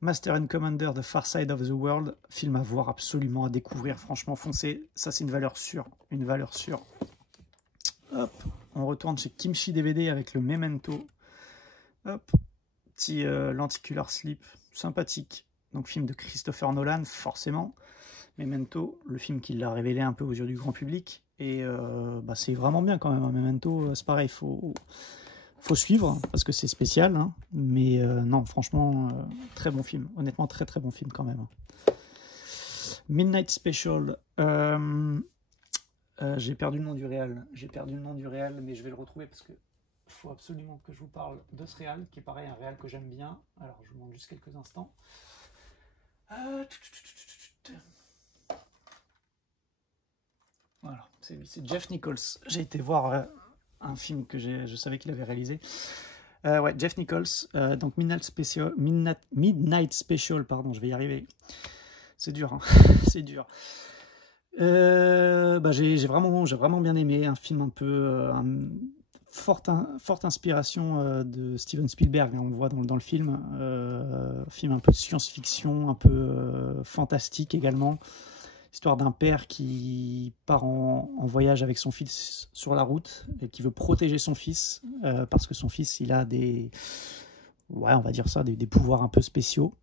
Master and Commander, The Far Side of the World, film à voir absolument, à découvrir, franchement foncez, ça c'est une valeur sûre, Hop, on retourne chez Kimchi DVD avec le Memento. Hop, petit lenticular slip, sympathique. Donc film de Christopher Nolan, forcément. Memento, le film qui l'a révélé un peu aux yeux du grand public. Et c'est vraiment bien quand même, un Memento, c'est pareil, faut suivre, parce que c'est spécial, mais non, franchement, très bon film, honnêtement, très très bon film quand même. Midnight Special, j'ai perdu le nom du réal, mais je vais le retrouver parce que faut absolument que je vous parle de ce réal, qui est pareil, un réal que j'aime bien. Alors, je vous demande juste quelques instants. Voilà, c'est Jeff Nichols. J'ai été voir un film que je savais qu'il avait réalisé. Ouais, Jeff Nichols. Donc Midnight Special, pardon, je vais y arriver. C'est dur, c'est dur. J'ai vraiment bien aimé. Un film un peu forte inspiration de Steven Spielberg. On le voit dans le film. Film un peu de science-fiction, un peu fantastique également. Histoire d'un père qui part en voyage avec son fils sur la route et qui veut protéger son fils parce que son fils il a on va dire ça, des pouvoirs un peu spéciaux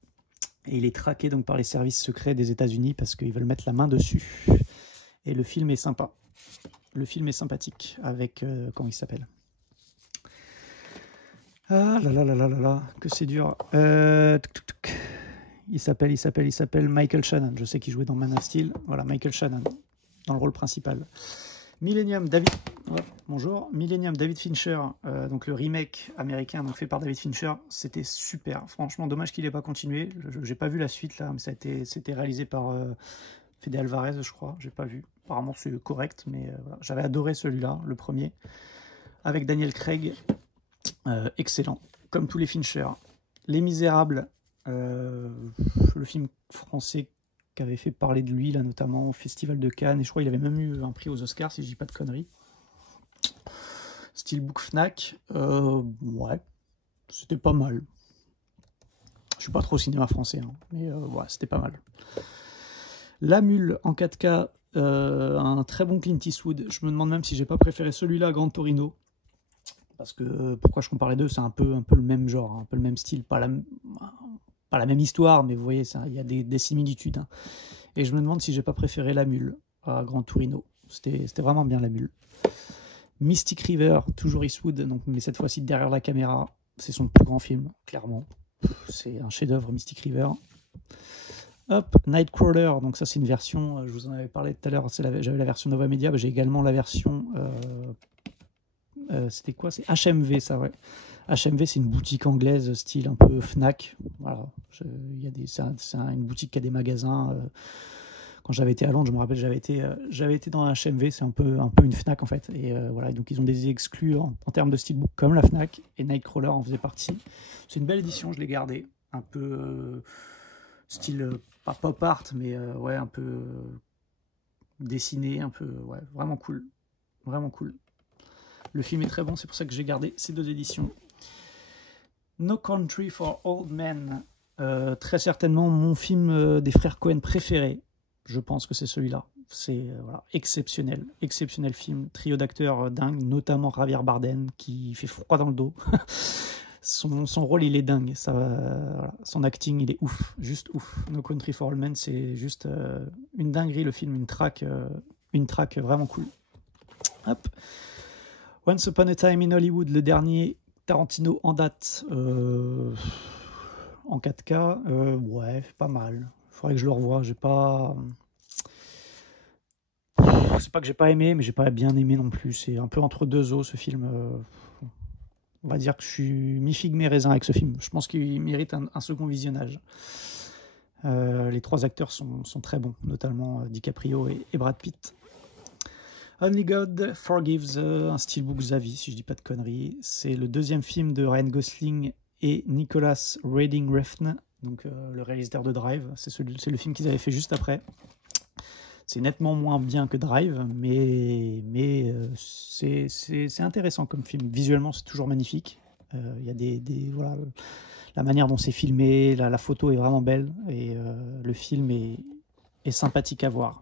et il est traqué donc par les services secrets des États-Unis parce qu'ils veulent mettre la main dessus. Et le film est sympa, le film est sympathique avec comment il s'appelle, ah là que c'est dur. Il s'appelle Michael Shannon. Je sais qu'il jouait dans Man of Steel. Voilà, Michael Shannon, dans le rôle principal. Millennium, David... Hop, bonjour. Millennium, David Fincher, donc le remake américain donc fait par David Fincher, c'était super. Franchement, dommage qu'il n'ait pas continué. J'ai pas vu la suite là, mais c'était réalisé par Fede Alvarez, je crois. J'ai pas vu. Apparemment, c'est correct, mais voilà. J'avais adoré celui-là, le premier, avec Daniel Craig. Excellent, comme tous les Fincher. Les Misérables, le film français qui avait fait parler de lui là, notamment au Festival de Cannes, et je crois qu'il avait même eu un prix aux Oscars, si je dis pas de conneries. Steelbook Fnac, ouais, c'était pas mal. Je suis pas trop au cinéma français, hein, mais ouais, c'était pas mal. La Mule en 4K, un très bon Clint Eastwood. Je me demande même si j'ai pas préféré celui-là à Gran Torino. Parce que, pourquoi je comparais deux, c'est un peu le même genre, un peu le même style, pas la même histoire, mais vous voyez, il y a des similitudes. Hein. Et je me demande si j'ai pas préféré La Mule à Gran Torino. C'était vraiment bien La Mule. Mystic River, toujours Eastwood, donc, mais cette fois-ci derrière la caméra. C'est son plus grand film, clairement. C'est un chef-d'œuvre, Mystic River. Hop, Nightcrawler, donc ça c'est une version, je vous en avais parlé tout à l'heure, j'avais la version Nova Media, j'ai également la version, c'était quoi? C'est HMV, ça, ouais. HMV, c'est une boutique anglaise, style un peu Fnac. Voilà, c'est une boutique qui a des magasins. Quand j'avais été à Londres, je me rappelle, j'avais été dans un HMV, c'est un peu une Fnac en fait. Et voilà, donc ils ont des exclus en termes de steelbook comme la Fnac, et Nightcrawler en faisait partie. C'est une belle édition, je l'ai gardée. Un peu style, pas pop art, mais ouais, un peu dessiné, un peu, ouais, vraiment cool. Vraiment cool. Le film est très bon, c'est pour ça que j'ai gardé ces deux éditions. No Country for Old Men, très certainement mon film des frères Coen préféré. Je pense que c'est celui-là. C'est voilà, exceptionnel film. Trio d'acteurs dingue, notamment Javier Bardem qui fait froid dans le dos. son rôle, il est dingue. Voilà. Son acting, il est ouf, juste ouf. No Country for Old Men, c'est juste une dinguerie le film, une track vraiment cool. Hop. Once Upon a Time in Hollywood, le dernier Tarantino en date, en 4K, ouais, pas mal. Il faudrait que je le revoie. C'est pas que j'ai pas aimé, mais j'ai pas bien aimé non plus. C'est un peu entre deux eaux ce film. On va dire que je suis mi-figue mi-raisin avec ce film. Je pense qu'il mérite un second visionnage. Les trois acteurs sont très bons, notamment DiCaprio et Brad Pitt. Only God Forgives, un steelbook Xavi, si je dis pas de conneries. C'est le deuxième film de Ryan Gosling et Nicholas Winding Refn, donc le réalisateur de Drive. C'est le film qu'ils avaient fait juste après. C'est nettement moins bien que Drive, mais c'est intéressant comme film. Visuellement, c'est toujours magnifique. Il y a voilà, la manière dont c'est filmé, la photo est vraiment belle, et le film est sympathique à voir.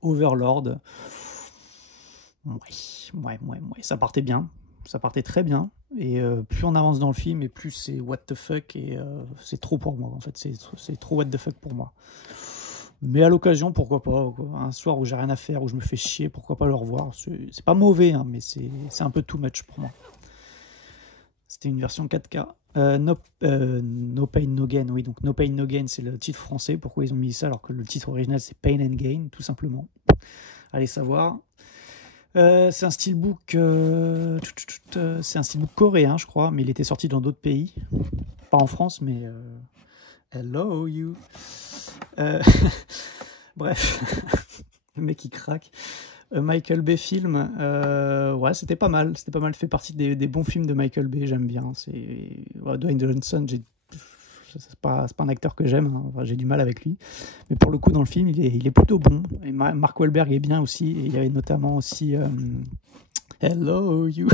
Overlord, ouais, ça partait bien, ça partait très bien, et plus on avance dans le film, et plus c'est what the fuck, et c'est trop pour moi, en fait, c'est trop what the fuck pour moi. Mais à l'occasion, pourquoi pas, quoi. Un soir où j'ai rien à faire, où je me fais chier, pourquoi pas le revoir. C'est pas mauvais, hein, mais c'est un peu too much pour moi. C'était une version 4K. No Pain No Gain, oui, donc No Pain No Gain, c'est le titre français. Pourquoi ils ont mis ça alors que le titre original c'est Pain and Gain, tout simplement. Allez savoir. C'est un steelbook, coréen, je crois, mais il était sorti dans d'autres pays, pas en France, mais hello you. Bref, le mec il craque. Michael Bay film, ouais, c'était pas mal, fait partie des bons films de Michael Bay, j'aime bien. Dwayne Johnson, c'est pas un acteur que j'aime, hein. Enfin, j'ai du mal avec lui, mais pour le coup dans le film il est plutôt bon, et Mark Wahlberg est bien aussi, et il y avait notamment aussi Hello You.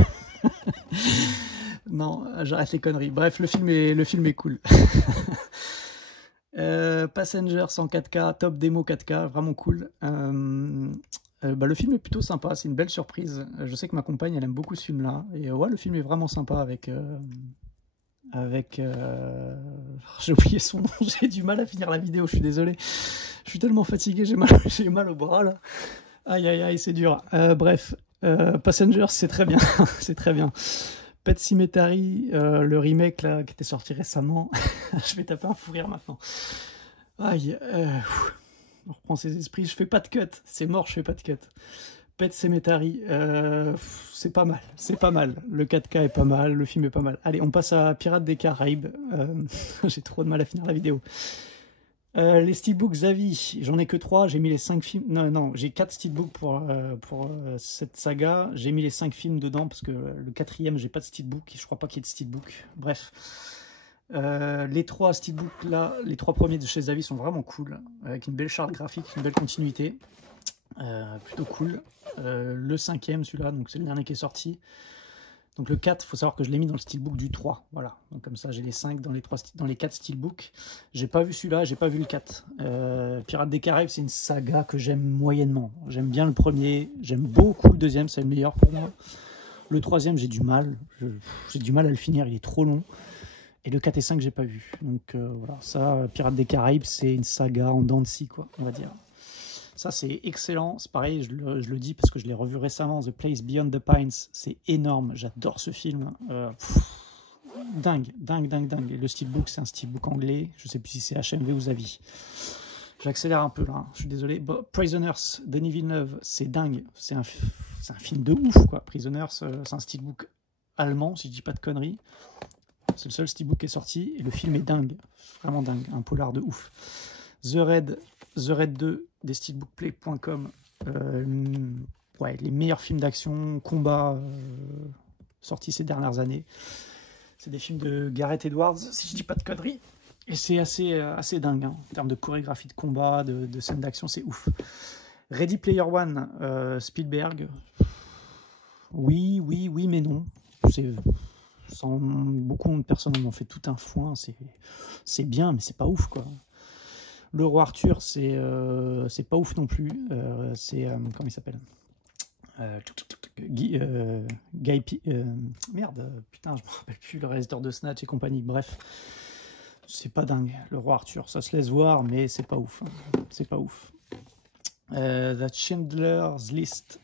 Non, j'arrête les conneries. Bref, le film est cool. Passengers en 4K, top démo 4K, vraiment cool. Le film est plutôt sympa, c'est une belle surprise. Je sais que ma compagne elle aime beaucoup ce film-là, et ouais, le film est vraiment sympa avec j'ai oublié son nom, j'ai du mal à finir la vidéo, je suis désolé. Je suis tellement fatigué, j'ai mal au bras là. Aïe, c'est dur. Bref, Passengers, c'est très bien, c'est très bien. Pet Sematary, le remake là, qui était sorti récemment. Je vais taper un fou rire maintenant. Aïe, on reprend ses esprits. Je fais pas de cut. C'est mort, je fais pas de cut. Pet Sematary, c'est pas mal, c'est pas mal. Le 4K est pas mal, le film est pas mal. Allez, on passe à Pirates des Caraïbes. J'ai trop de mal à finir la vidéo. Les steelbooks Xavi, j'en ai que 3, j'ai mis les 5 films. Non, j'ai 4 steelbooks pour cette saga. J'ai mis les 5 films dedans parce que le 4e, j'ai pas de steelbook. Je crois pas qu'il y ait de steelbook. Bref. Les 3 steelbooks là, les 3 premiers de chez Xavi sont vraiment cool. Avec une belle charte graphique, une belle continuité. Plutôt cool. Le 5e, celui-là, donc c'est le dernier qui est sorti. Donc le 4, il faut savoir que je l'ai mis dans le steelbook du 3. Voilà. Donc comme ça, j'ai les 5 dans les 4 steelbooks. J'ai pas vu celui-là, j'ai pas vu le 4. Pirates des Caraïbes, c'est une saga que j'aime moyennement. J'aime bien le premier, j'aime beaucoup le deuxième, c'est le meilleur pour moi. Le 3e, j'ai du mal. J'ai du mal à le finir, il est trop long. Et le 4 et 5, j'ai pas vu. Donc voilà, ça, Pirates des Caraïbes, c'est une saga en dents de scie, quoi, on va dire. Ça, c'est excellent. C'est pareil, je le dis parce que je l'ai revu récemment. The Place Beyond the Pines, c'est énorme. J'adore ce film. Dingue. Et le steelbook, c'est un steelbook anglais. Je sais plus si c'est HMV ou Xavi. J'accélère un peu là. Je suis désolé. Prisoners, Denis Villeneuve, c'est dingue. C'est un film de ouf, quoi. Prisoners, c'est un steelbook allemand, si je dis pas de conneries. C'est le seul steelbook qui est sorti. Et le film est dingue. Vraiment dingue. Un polar de ouf. The Raid 2 des steelbookplay.com, ouais, les meilleurs films d'action, combat sortis ces dernières années. C'est des films de Gareth Edwards, si je dis pas de conneries. Et c'est assez dingue, hein, en termes de chorégraphie de combat, de scènes d'action, c'est ouf. Ready Player One, Spielberg. Oui, mais non. Beaucoup de personnes en ont fait tout un foin. C'est bien, mais c'est pas ouf, quoi. Le Roi Arthur, c'est pas ouf non plus. Comment il s'appelle, merde, putain, je me rappelle plus, le réalisateur de Snatch et compagnie. Bref, c'est pas dingue. Le Roi Arthur, ça se laisse voir, mais c'est pas ouf. C'est pas ouf. The Schindler's List,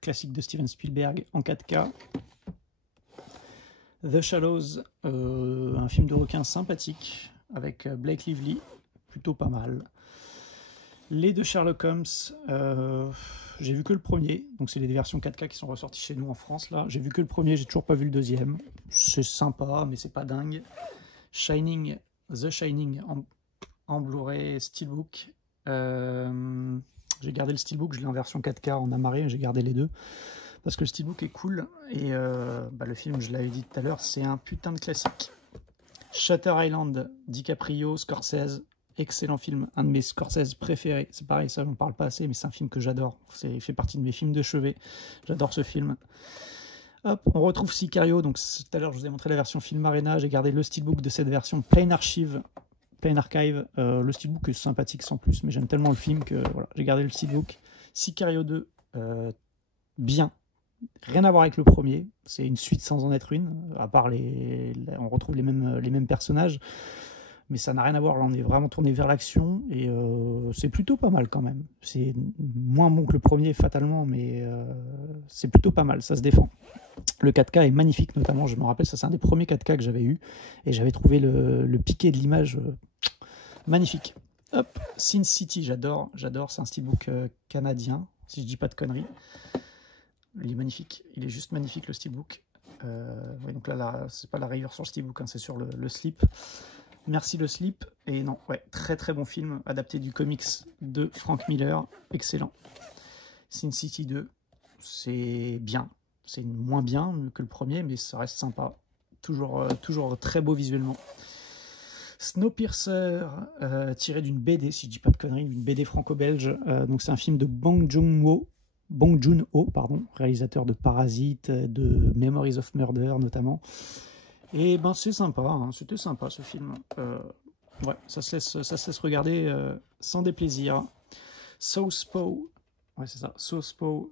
classique de Steven Spielberg en 4K. The Shallows, un film de requin sympathique avec Blake Lively. Plutôt pas mal. Les deux Sherlock Holmes, j'ai vu que le premier, donc c'est les versions 4K qui sont ressorties chez nous en France là. J'ai vu que le premier, j'ai toujours pas vu le deuxième. C'est sympa, mais c'est pas dingue. The Shining en Blu-ray Steelbook. J'ai gardé le Steelbook, je l'ai en version 4K en amarré, j'ai gardé les deux parce que le Steelbook est cool et le film, je l'avais dit tout à l'heure, c'est un putain de classique. Shutter Island, DiCaprio, Scorsese. Excellent film, un de mes Scorsese préférés. C'est pareil, ça, on ne parle pas assez, mais c'est un film que j'adore. Il fait partie de mes films de chevet. J'adore ce film. Hop, on retrouve Sicario. Donc, tout à l'heure, je vous ai montré la version Film Arena. J'ai gardé le steelbook de cette version Plain Archive. Le steelbook est sympathique sans plus, mais j'aime tellement le film que voilà, j'ai gardé le steelbook. Sicario 2, bien. Rien à voir avec le premier. C'est une suite sans en être une. À part on retrouve les mêmes personnages. Mais ça n'a rien à voir, là on est vraiment tourné vers l'action et c'est plutôt pas mal quand même. C'est moins bon que le premier fatalement, mais c'est plutôt pas mal, ça se défend. Le 4K est magnifique notamment, je me rappelle, ça c'est un des premiers 4K que j'avais eu et j'avais trouvé le piqué de l'image magnifique. Hop, Sin City, j'adore, c'est un steelbook canadien, si je dis pas de conneries. Il est magnifique, il est juste magnifique le steelbook. Ouais, donc là c'est pas la rayure sur le steelbook, hein, c'est sur le slip. Merci le slip, et non, ouais, très très bon film, adapté du comics de Frank Miller, excellent. Sin City 2, c'est bien, c'est moins bien que le premier, mais ça reste sympa, toujours très beau visuellement. Snowpiercer, tiré d'une BD, si je dis pas de conneries, d'une BD franco-belge, donc c'est un film de Bong Joon-ho, réalisateur de Parasite, de Memories of Murder notamment. Et ben c'est sympa, hein, c'était sympa ce film. Ouais, ça se laisse regarder sans déplaisir. Southpaw, ouais c'est ça, Southpaw.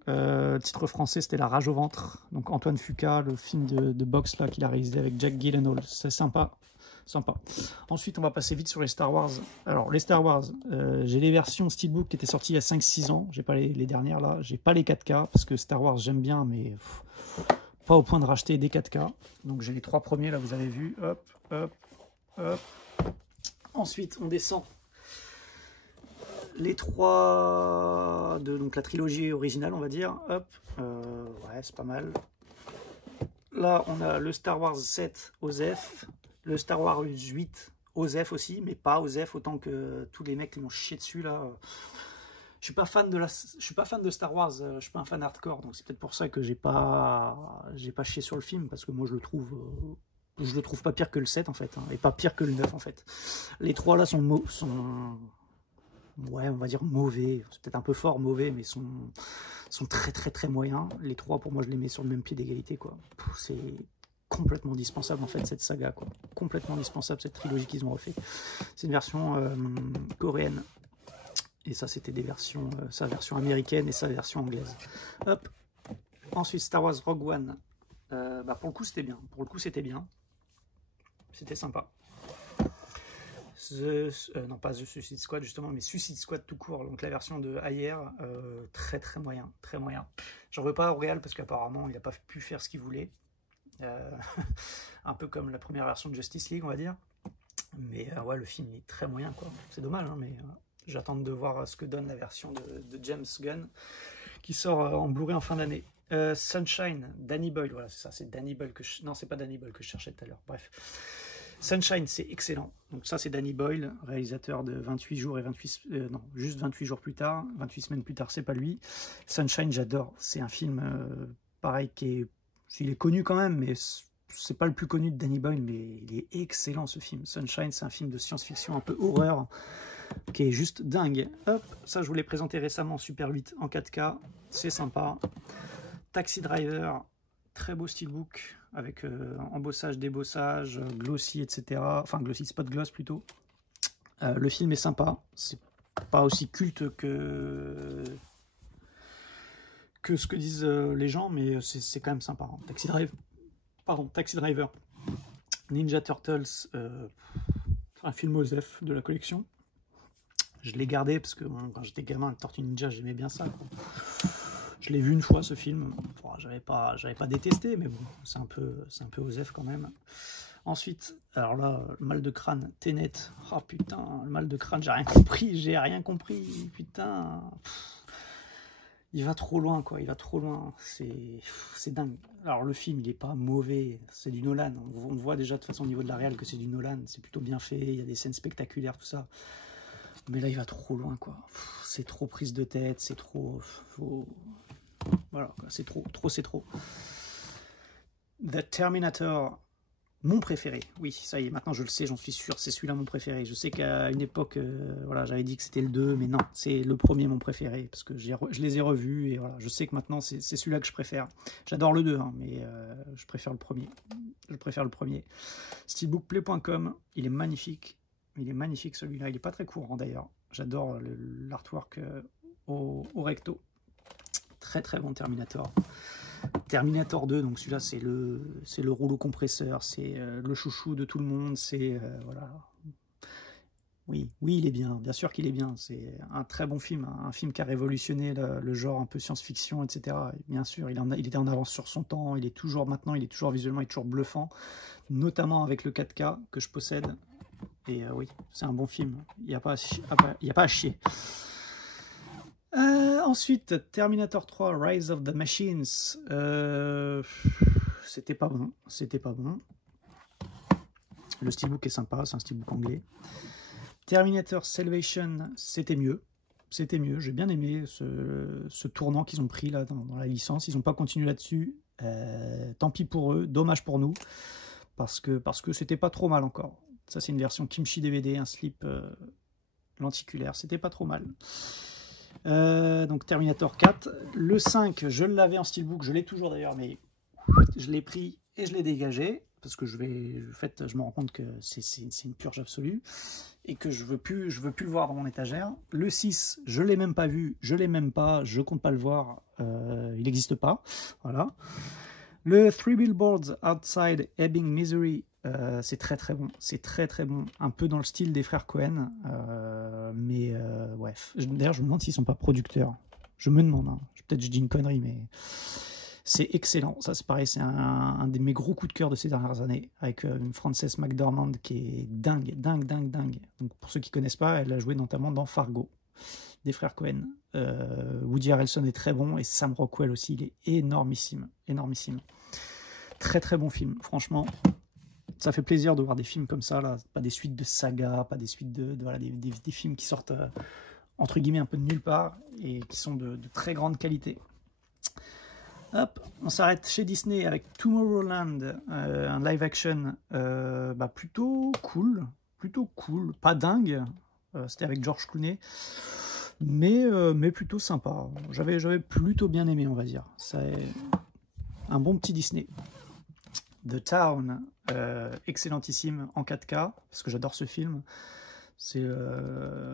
Titre français c'était La Rage au ventre. Donc Antoine Fuqua, le film de boxe là qu'il a réalisé avec Jack Gyllenhaal. C'est sympa. Ensuite on va passer vite sur les Star Wars. Alors les Star Wars, j'ai les versions Steelbook qui étaient sorties il y a 5-6 ans. J'ai pas les dernières là. J'ai pas les 4K parce que Star Wars j'aime bien mais... pas au point de racheter des 4K. Donc j'ai les 3 premiers, là vous avez vu. Hop. Ensuite on descend. les 3 de donc la trilogie originale, on va dire. Hop, ouais, c'est pas mal. Là, on a le Star Wars 7 OZEF, le Star Wars 8 OZEF aussi, mais pas OZEF autant que tous les mecs qui m'ont chié dessus là. Je suis pas fan de Star Wars, je suis pas un fan hardcore, donc c'est peut-être pour ça que j'ai pas chié sur le film, parce que moi je le trouve pas pire que le 7 en fait, hein, et pas pire que le 9 en fait. Les 3 là sont ouais, on va dire mauvais, c'est peut-être un peu fort mauvais, mais sont très très très moyens. Les 3 pour moi je les mets sur le même pied d'égalité quoi. C'est complètement dispensable en fait cette saga quoi, complètement dispensable cette trilogie qu'ils ont refait. C'est une version coréenne. Et ça, c'était des versions, sa version américaine et sa version anglaise. Hop. Ensuite, Star Wars Rogue One. Pour le coup, c'était bien. Pour le coup, c'était bien. C'était sympa. Non, pas The Suicide Squad, justement, mais Suicide Squad tout court. Donc, la version de AIR, très, très moyen. Très moyen. J'en veux pas au réal parce qu'apparemment, il n'a pas pu faire ce qu'il voulait. Un peu comme la première version de Justice League, on va dire. Mais ouais, le film est très moyen, quoi. C'est dommage, hein, mais... J'attends de voir ce que donne la version de James Gunn qui sort en Blu-ray en fin d'année. Sunshine, Danny Boyle, voilà c'est ça, c'est Danny Boyle que je... Non, c'est pas Danny Boyle que je cherchais tout à l'heure, bref. Sunshine, c'est excellent. Donc ça, c'est Danny Boyle, réalisateur de 28 jours et 28... non, juste 28 jours plus tard, 28 semaines plus tard, c'est pas lui. Sunshine, j'adore. C'est un film, pareil, il est connu quand même, mais... C'est pas le plus connu de Danny Boyle, mais il est excellent ce film. Sunshine, c'est un film de science-fiction un peu horreur, qui est juste dingue. Hop, ça je vous l'ai présenté récemment en Super 8 en 4K, c'est sympa. Taxi Driver, très beau steelbook, avec embossage, débossage, glossy, etc. Enfin, glossy, spot gloss plutôt. Le film est sympa, c'est pas aussi culte que ce que disent les gens, mais c'est quand même sympa. Hein. Taxi Driver, Ninja Turtles, un film OZEF de la collection. Je l'ai gardé parce que bon, quand j'étais gamin, Tortue Ninja, j'aimais bien ça. Quoi. Je l'ai vu une fois ce film. Bon, j'avais pas détesté, mais bon, c'est un peu OZEF quand même. Ensuite, alors là, le mal de crâne, Tenet. Oh putain, le mal de crâne, j'ai rien compris, putain. Il va trop loin, quoi, il va trop loin, c'est dingue. Alors le film, il est pas mauvais, c'est du Nolan, on voit déjà de toute façon au niveau de la réal que c'est du Nolan, c'est plutôt bien fait, il y a des scènes spectaculaires, tout ça. Mais là, il va trop loin, quoi. C'est trop prise de tête, c'est trop... Voilà, c'est trop, c'est trop. The Terminator... Mon préféré, oui, ça y est, maintenant je le sais, j'en suis sûr, c'est celui-là mon préféré. Je sais qu'à une époque, voilà, j'avais dit que c'était le 2, mais non, c'est le premier mon préféré, parce que je les ai revus, et voilà, je sais que maintenant c'est celui-là que je préfère. J'adore le 2, hein, mais je préfère le premier. Steelbookplay.com, il est magnifique celui-là, il est pas très courant d'ailleurs. J'adore l'artwork au recto. Très très bon Terminator. Terminator 2, donc celui-là c'est le rouleau compresseur, c'est le chouchou de tout le monde, c'est voilà. Oui, il est bien sûr qu'il est bien, c'est un très bon film, un film qui a révolutionné le genre un peu science-fiction, etc. Et bien sûr, il était en avance sur son temps, il est toujours visuellement, il est toujours bluffant, notamment avec le 4K que je possède, et oui, c'est un bon film, il n'y a pas à chier. Ensuite, Terminator 3, Rise of the Machines, c'était pas bon. Le steelbook est sympa, c'est un steelbook anglais. Terminator Salvation, c'était mieux, j'ai bien aimé ce tournant qu'ils ont pris là dans la licence, ils n'ont pas continué là-dessus, tant pis pour eux, dommage pour nous, parce que c'était pas trop mal encore. Ça c'est une version Kimchi DVD, un slip lenticulaire, c'était pas trop mal. Donc Terminator 4, le 5 je l'avais en steelbook, je l'ai toujours d'ailleurs, mais je l'ai pris et je l'ai dégagé parce que je me rends compte que c'est une purge absolue et que je veux plus le voir dans mon étagère. Le 6 je l'ai même pas vu, je compte pas le voir, il n'existe pas, voilà. Le 3 Billboards Outside Ebbing, Missouri, c'est très bon, un peu dans le style des frères Cohen, mais bref. D'ailleurs, je me demande s'ils sont pas producteurs. Je me demande, hein. Peut-être je dis une connerie, mais c'est excellent. Ça, c'est pareil, c'est un de mes gros coups de cœur de ces dernières années, avec une Frances McDormand qui est dingue. Donc, pour ceux qui connaissent pas, elle a joué notamment dans Fargo. des frères Coen. Woody Harrelson est très bon et Sam Rockwell aussi, il est énormissime, énormissime. Très très bon film, franchement. Ça fait plaisir de voir des films comme ça, là. Pas des suites de sagas, pas des suites voilà, des films qui sortent entre guillemets un peu de nulle part et qui sont de très grande qualité. Hop, on s'arrête chez Disney avec Tomorrowland, un live action plutôt cool, pas dingue, c'était avec George Clooney, mais plutôt sympa. J'avais plutôt bien aimé, on va dire. C'est un bon petit Disney. The Town, excellentissime en 4K, parce que j'adore ce film. C'est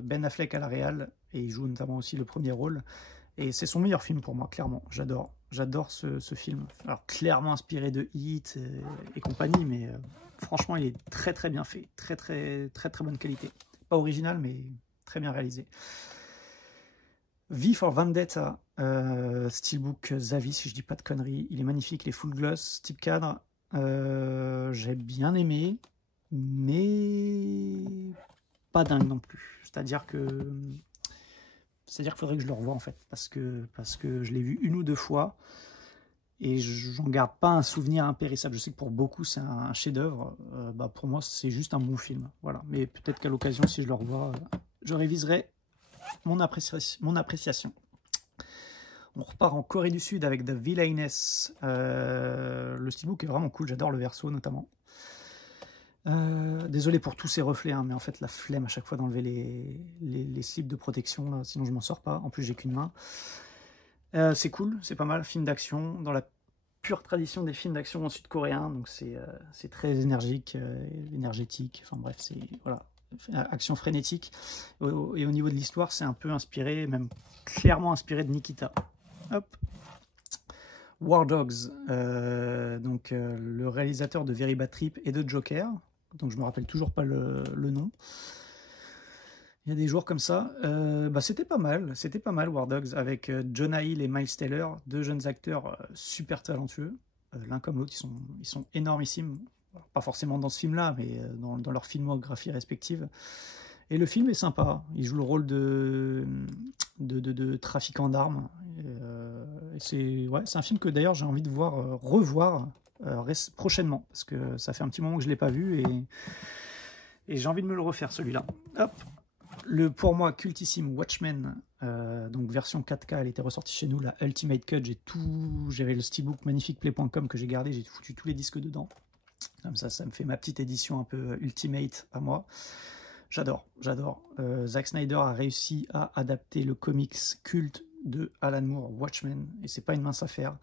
Ben Affleck à la réal, et il joue notamment aussi le premier rôle. Et c'est son meilleur film pour moi, clairement. J'adore ce film. Alors, clairement inspiré de Heat et compagnie, mais franchement, il est très très bien fait. Très bonne qualité. Pas original, mais très bien réalisé. V for Vendetta, Steelbook Zavis, si je dis pas de conneries. Il est magnifique, les full gloss, type cadre. J'ai bien aimé, mais pas dingue non plus. C'est-à-dire qu'il faudrait que je le revoie en fait, parce que je l'ai vu 1 ou 2 fois et j'en garde pas un souvenir impérissable. Je sais que pour beaucoup c'est un chef-d'œuvre, pour moi c'est juste un bon film, voilà. Mais peut-être qu'à l'occasion, si je le revois, je réviserai mon appréciation. On repart en Corée du Sud avec The Villainess. Le steelbook est vraiment cool, j'adore le verso notamment. Désolé pour tous ces reflets, hein, mais en fait la flemme à chaque fois d'enlever les slips de protection, là, sinon je m'en sors pas. En plus j'ai qu'une main. C'est cool, c'est pas mal, film d'action, dans la pure tradition des films d'action sud-coréens, donc c'est très énergique, énergétique, enfin bref, c'est voilà, action frénétique. Et au niveau de l'histoire, c'est un peu inspiré, même clairement inspiré de Nikita. Hop. War Dogs, le réalisateur de Very Bad Trip et de Joker, donc je me rappelle toujours pas le nom. Il y a des jours comme ça. C'était pas mal War Dogs, avec Jonah Hill et Miles Teller, 2 jeunes acteurs super talentueux. L'un comme l'autre, ils sont énormissimes. Pas forcément dans ce film-là, mais dans leur filmographie respective. Et le film est sympa. Il joue le rôle de trafiquant d'armes. C'est un film que d'ailleurs j'ai envie de revoir prochainement, parce que ça fait un petit moment que je ne l'ai pas vu et j'ai envie de me le refaire, celui-là. Hop. Le pour moi cultissime Watchmen, donc version 4K, elle était ressortie chez nous, la Ultimate Cut. J'avais le steelbook magnifiqueplay.com que j'ai gardé, j'ai foutu tous les disques dedans. Comme ça me fait ma petite édition un peu Ultimate à moi. J'adore. Zack Snyder a réussi à adapter le comics culte de Alan Moore, Watchmen, et c'est pas une mince affaire.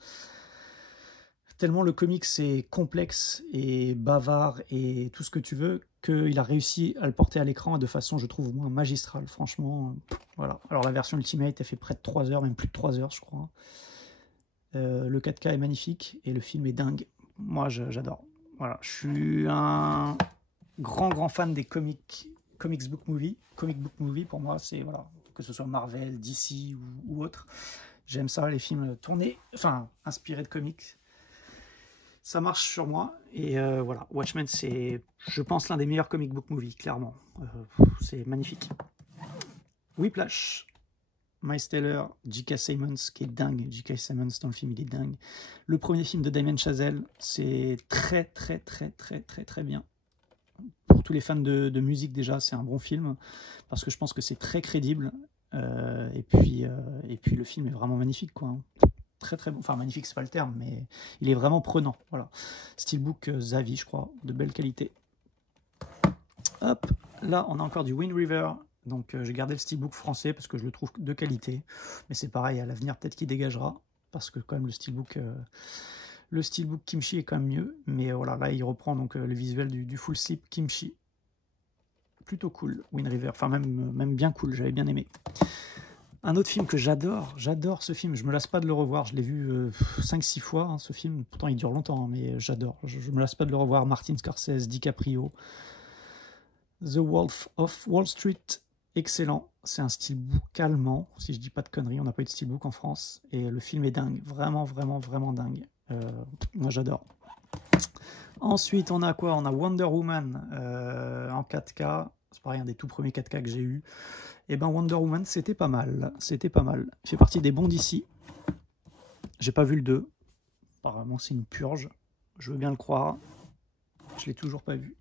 Tellement le comics est complexe et bavard et tout ce que tu veux, qu'il a réussi à le porter à l'écran de façon, je trouve, au moins magistrale. Franchement, voilà. Alors la version Ultimate, elle fait près de 3 heures, même plus de 3 heures, je crois. Le 4K est magnifique et le film est dingue. Moi, j'adore. Voilà, je suis un grand fan des comic book movie. Comic book movie, pour moi, c'est, voilà, que ce soit Marvel, DC ou autre. J'aime ça, les films tournés, inspirés de comics. Ça marche sur moi. Et voilà, Watchmen, c'est, je pense, l'un des meilleurs comic book movie, clairement. C'est magnifique. Whiplash, Miles Teller, J.K. Simmons, qui est dingue. J.K. Simmons dans le film, il est dingue. Le premier film de Damien Chazelle, c'est très bien. Pour tous les fans de musique, déjà, c'est un bon film, parce que je pense que c'est très crédible. Et puis le film est vraiment magnifique, quoi. Très bon. Enfin, magnifique, c'est pas le terme, mais il est vraiment prenant. Voilà. Steelbook Zavi, je crois, de belle qualité. Hop, là, on a encore du Wind River. Donc j'ai gardé le steelbook français parce que je le trouve de qualité, mais c'est pareil, à l'avenir peut-être qu'il dégagera, parce que quand même le steelbook Kimchi est quand même mieux. Mais voilà, là il reprend donc le visuel du full slip Kimchi, plutôt cool. Wind River, enfin même bien cool, j'avais bien aimé. Un autre film que j'adore ce film, je me lasse pas de le revoir, je l'ai vu 5-6 fois, hein, ce film, pourtant il dure longtemps, hein, mais j'adore, je me lasse pas de le revoir. Martin Scorsese, DiCaprio, The Wolf of Wall Street, excellent. C'est un steelbook allemand, si je dis pas de conneries, on n'a pas eu de steelbook en France, et le film est dingue, vraiment dingue. Moi j'adore. Ensuite on a quoi? On a Wonder Woman en 4K, c'est pareil, un des tout premiers 4K que j'ai eu. Et ben Wonder Woman, c'était pas mal. C'était pas mal. Il fait partie des bons d'ici. J'ai pas vu le 2. Apparemment, c'est une purge. Je veux bien le croire. Je l'ai toujours pas vu.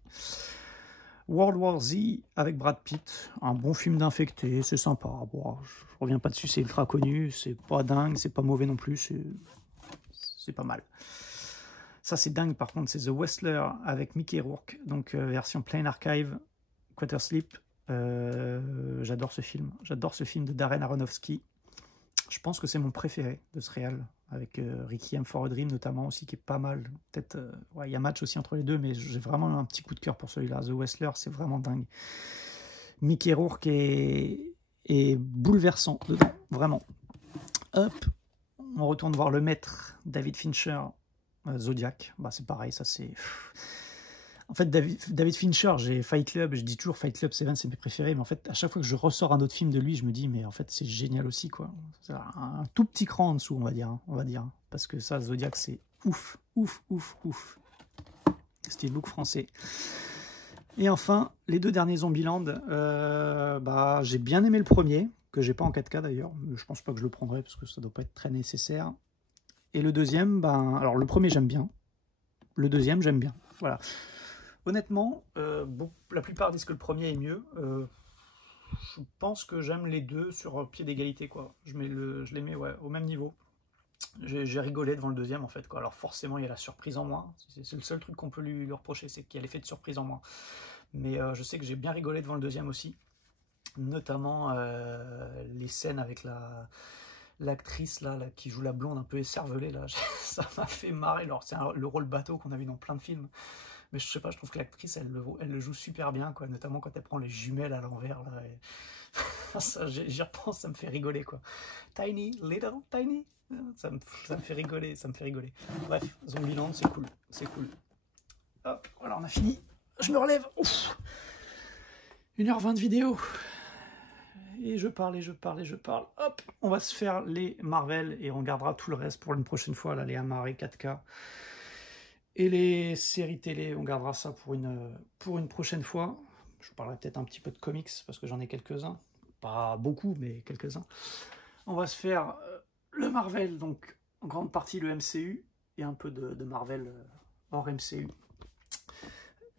World War Z avec Brad Pitt. Un bon film d'infecté. C'est sympa. Bon, je reviens pas dessus. C'est ultra connu. C'est pas dingue. C'est pas mauvais non plus. C'est pas mal. Ça, c'est dingue. Par contre, c'est The Wrestler avec Mickey Rourke. Donc, version Plain Archive. Quarter Sleep. J'adore ce film. J'adore ce film de Darren Aronofsky. Je pense que c'est mon préféré de ce réal, avec Requiem for a Dream notamment aussi, qui est pas mal. Peut-être, ouais, il y a match aussi entre les deux, mais j'ai vraiment un petit coup de cœur pour celui-là. The Wrestler, c'est vraiment dingue. Mickey Rourke est bouleversant dedans, vraiment. Hop, on retourne voir le maître, David Fincher, Zodiac. Bah, c'est pareil, ça c'est... En fait, David Fincher, j'ai Fight Club, je dis toujours Fight Club 7, c'est mes préférés, mais en fait, à chaque fois que je ressors un autre film de lui, je me dis, mais en fait, c'est génial aussi, quoi. C'est un tout petit cran en dessous, on va dire. Parce que ça, Zodiac, c'est ouf, ouf, ouf, ouf. Steelbook français. Et enfin, les deux derniers Zombieland, bah, j'ai bien aimé le premier, que j'ai pas en 4K d'ailleurs, je pense pas que je le prendrai, parce que ça doit pas être très nécessaire. Et le deuxième, ben, alors le premier, j'aime bien. Le deuxième, j'aime bien. Voilà. Honnêtement, la plupart disent que le premier est mieux. Je pense que j'aime les deux sur pied d'égalité, quoi. Je les mets ouais, au même niveau. J'ai rigolé devant le deuxième, en fait, quoi. Alors forcément, il y a la surprise en moins. C'est le seul truc qu'on peut lui reprocher, c'est qu'il y a l'effet de surprise en moins. Mais je sais que j'ai bien rigolé devant le deuxième aussi. Notamment les scènes avec l'actrice là, qui joue la blonde un peu écervelée. Là. Ça m'a fait marrer. Alors, c'est le rôle bateau qu'on a vu dans plein de films. Mais je sais pas, je trouve que l'actrice, elle le joue super bien, quoi. Notamment quand elle prend les jumelles à l'envers, là. J'y repense, ça me fait rigoler, quoi. Tiny, little, tiny. Ça me fait rigoler, ça me fait rigoler. Bref, Zombieland, c'est cool, c'est cool. Hop, voilà, on a fini. Je me relève. Ouf. 1h20 de vidéo. Et je parle, et je parle, et je parle. Hop, on va se faire les Marvel et on gardera tout le reste pour une prochaine fois, là, les Amaré 4K. Et les séries télé, on gardera ça pour une prochaine fois. Je vous parlerai peut-être un petit peu de comics, parce que j'en ai quelques-uns. Pas beaucoup, mais quelques-uns. On va se faire le Marvel, donc en grande partie le MCU, et un peu de Marvel hors MCU.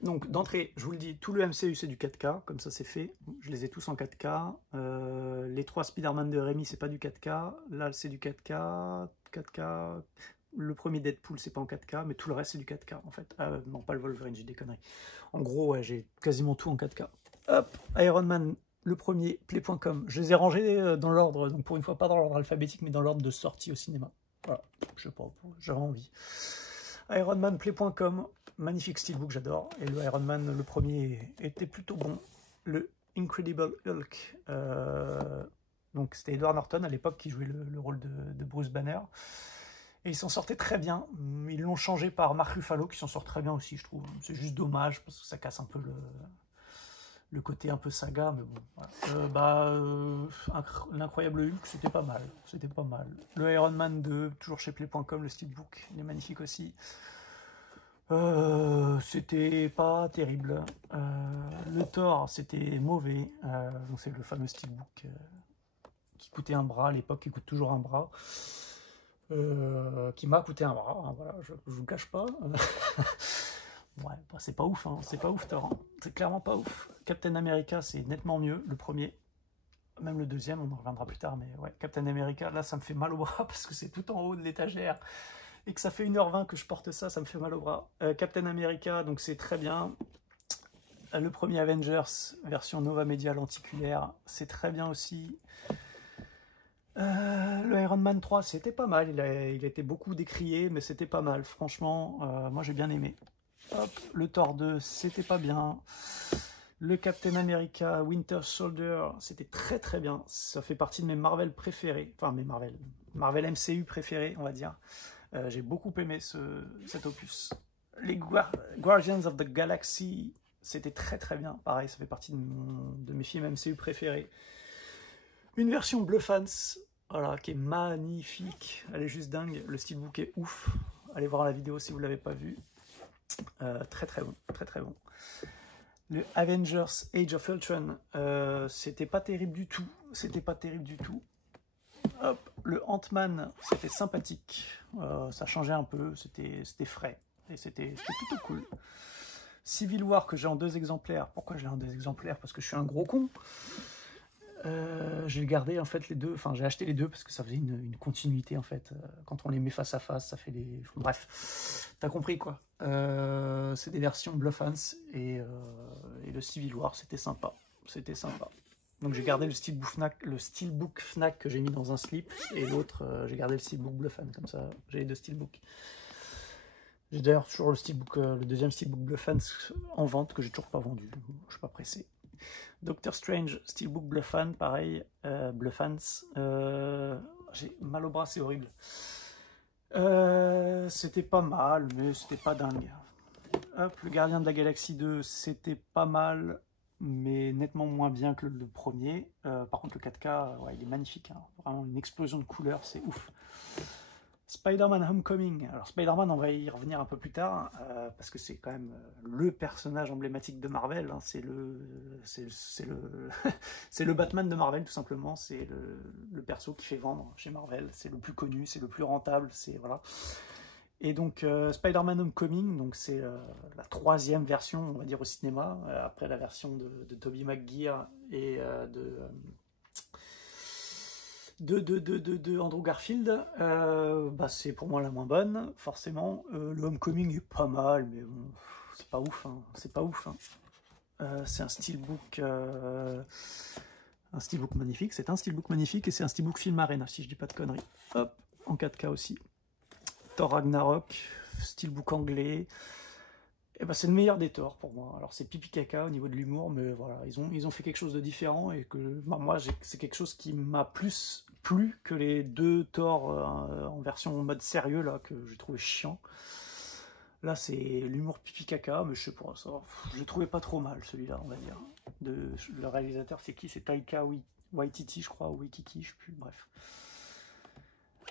Donc d'entrée, je vous le dis, tout le MCU c'est du 4K, comme ça c'est fait. Je les ai tous en 4K. Les 3 Spider-Man de Raimi, c'est pas du 4K. Là c'est du 4K. 4K... Le premier Deadpool, c'est pas en 4K, mais tout le reste, c'est du 4K, en fait. Non, pas le Wolverine, j'ai des conneries. En gros, ouais, j'ai quasiment tout en 4K. Hop, Iron Man, le premier, play.com. Je les ai rangés dans l'ordre, donc pour une fois, pas dans l'ordre alphabétique, mais dans l'ordre de sortie au cinéma. Voilà, je sais pas, j'avais envie. Iron Man, play.com, magnifique steelbook, j'adore. Et le Iron Man, le premier, était plutôt bon. Le Incredible Hulk, donc c'était Edward Norton, à l'époque, qui jouait le rôle de Bruce Banner. Et ils s'en sortaient très bien. Ils l'ont changé par Mark Ruffalo, qui s'en sort très bien aussi, je trouve. C'est juste dommage, parce que ça casse un peu le côté un peu saga, mais bon. Voilà. L'incroyable Hulk, c'était pas mal. C'était pas mal. Le Iron Man 2, toujours chez Play.com, le steelbook, il est magnifique aussi. C'était pas terrible. Le Thor, c'était mauvais. Donc c'est le fameux steelbook qui coûtait un bras à l'époque, qui coûte toujours un bras. Qui m'a coûté un bras, hein, voilà, je vous le cache pas. Ouais, bah, c'est pas ouf, hein, c'est pas ouf, Thor, hein. C'est clairement pas ouf. Captain America, c'est nettement mieux, le premier. Même le deuxième, on en reviendra plus tard, mais ouais, Captain America, là, ça me fait mal au bras parce que c'est tout en haut de l'étagère et que ça fait 1h20 que je porte ça, ça me fait mal au bras. Captain America, donc c'est très bien. Le premier Avengers, version Nova Media lenticulaire, c'est très bien aussi. Le Iron Man 3, c'était pas mal, il a été beaucoup décrié, mais c'était pas mal, franchement, moi j'ai bien aimé. Hop, le Thor 2, c'était pas bien. Le Captain America Winter Soldier, c'était très très bien, ça fait partie de mes Marvel préférés, enfin mes Marvel MCU préférés, on va dire. J'ai beaucoup aimé cet opus. Les Guardians of the Galaxy, c'était très très bien, pareil, ça fait partie de mes films MCU préférés. Une version Bleu Fans, voilà, qui est magnifique, elle est juste dingue, le steelbook est ouf, allez voir la vidéo si vous ne l'avez pas vu, très très bon, très très bon. Le Avengers Age of Ultron, c'était pas terrible du tout. C'était pas terrible du tout. Hop, le Ant-Man, c'était sympathique. Ça changeait un peu, c'était frais. Et c'était plutôt cool. Civil War, que j'ai en 2 exemplaires. Pourquoi je l'ai en 2 exemplaires? Parce que je suis un gros con. J'ai gardé en fait les 2, enfin j'ai acheté les 2 parce que ça faisait une continuité en fait. Quand on les met face à face, ça fait des... Bref, t'as compris quoi. C'est des versions Bluffans et le Civil War, c'était sympa. C'était sympa. Donc j'ai gardé le Steelbook Fnac que j'ai mis dans un slip, et l'autre, j'ai gardé le Steelbook Bluffan, comme ça j'ai les 2 Steelbooks. J'ai d'ailleurs toujours le deuxième Steelbook Bluffan en vente que j'ai toujours pas vendu, je suis pas pressé. Doctor Strange, Steelbook Bluffan, pareil, Bluffans. J'ai mal au bras, c'est horrible. C'était pas mal, mais c'était pas dingue. Hop, le Gardien de la Galaxie 2, c'était pas mal, mais nettement moins bien que le premier. Par contre, le 4K, ouais, il est magnifique, hein. Vraiment une explosion de couleurs, c'est ouf. Spider-Man Homecoming. Alors Spider-Man, on va y revenir un peu plus tard, parce que c'est quand même le personnage emblématique de Marvel, hein. C'est le Batman de Marvel, tout simplement. C'est le perso qui fait vendre chez Marvel. C'est le plus connu, c'est le plus rentable, c'est voilà. Et donc Spider-Man Homecoming, donc c'est la 3e version, on va dire, au cinéma, après la version de Tobey Maguire et de Andrew Garfield. Bah, c'est pour moi la moins bonne, forcément. Le Homecoming est pas mal, mais bon, c'est pas ouf, hein. C'est pas ouf, hein. C'est un steelbook magnifique. C'est un steelbook magnifique, et c'est un steelbook film Arena, si je dis pas de conneries. Hop, en 4K aussi. Thor Ragnarok, steelbook anglais. Et ben, c'est le meilleur des Thor pour moi. Alors c'est pipi caca au niveau de l'humour, mais voilà, ils ont fait quelque chose de différent, et que bah, moi c'est quelque chose qui m'a plus plu que les 2 Thor en version mode sérieux là, que j'ai trouvé chiant. Là c'est l'humour pipi caca, mais je sais pas, ça, je l'ai trouvé pas trop mal celui-là, on va dire. Le réalisateur c'est qui? C'est Taika Waititi, je crois, ou Waititi, je sais plus, bref.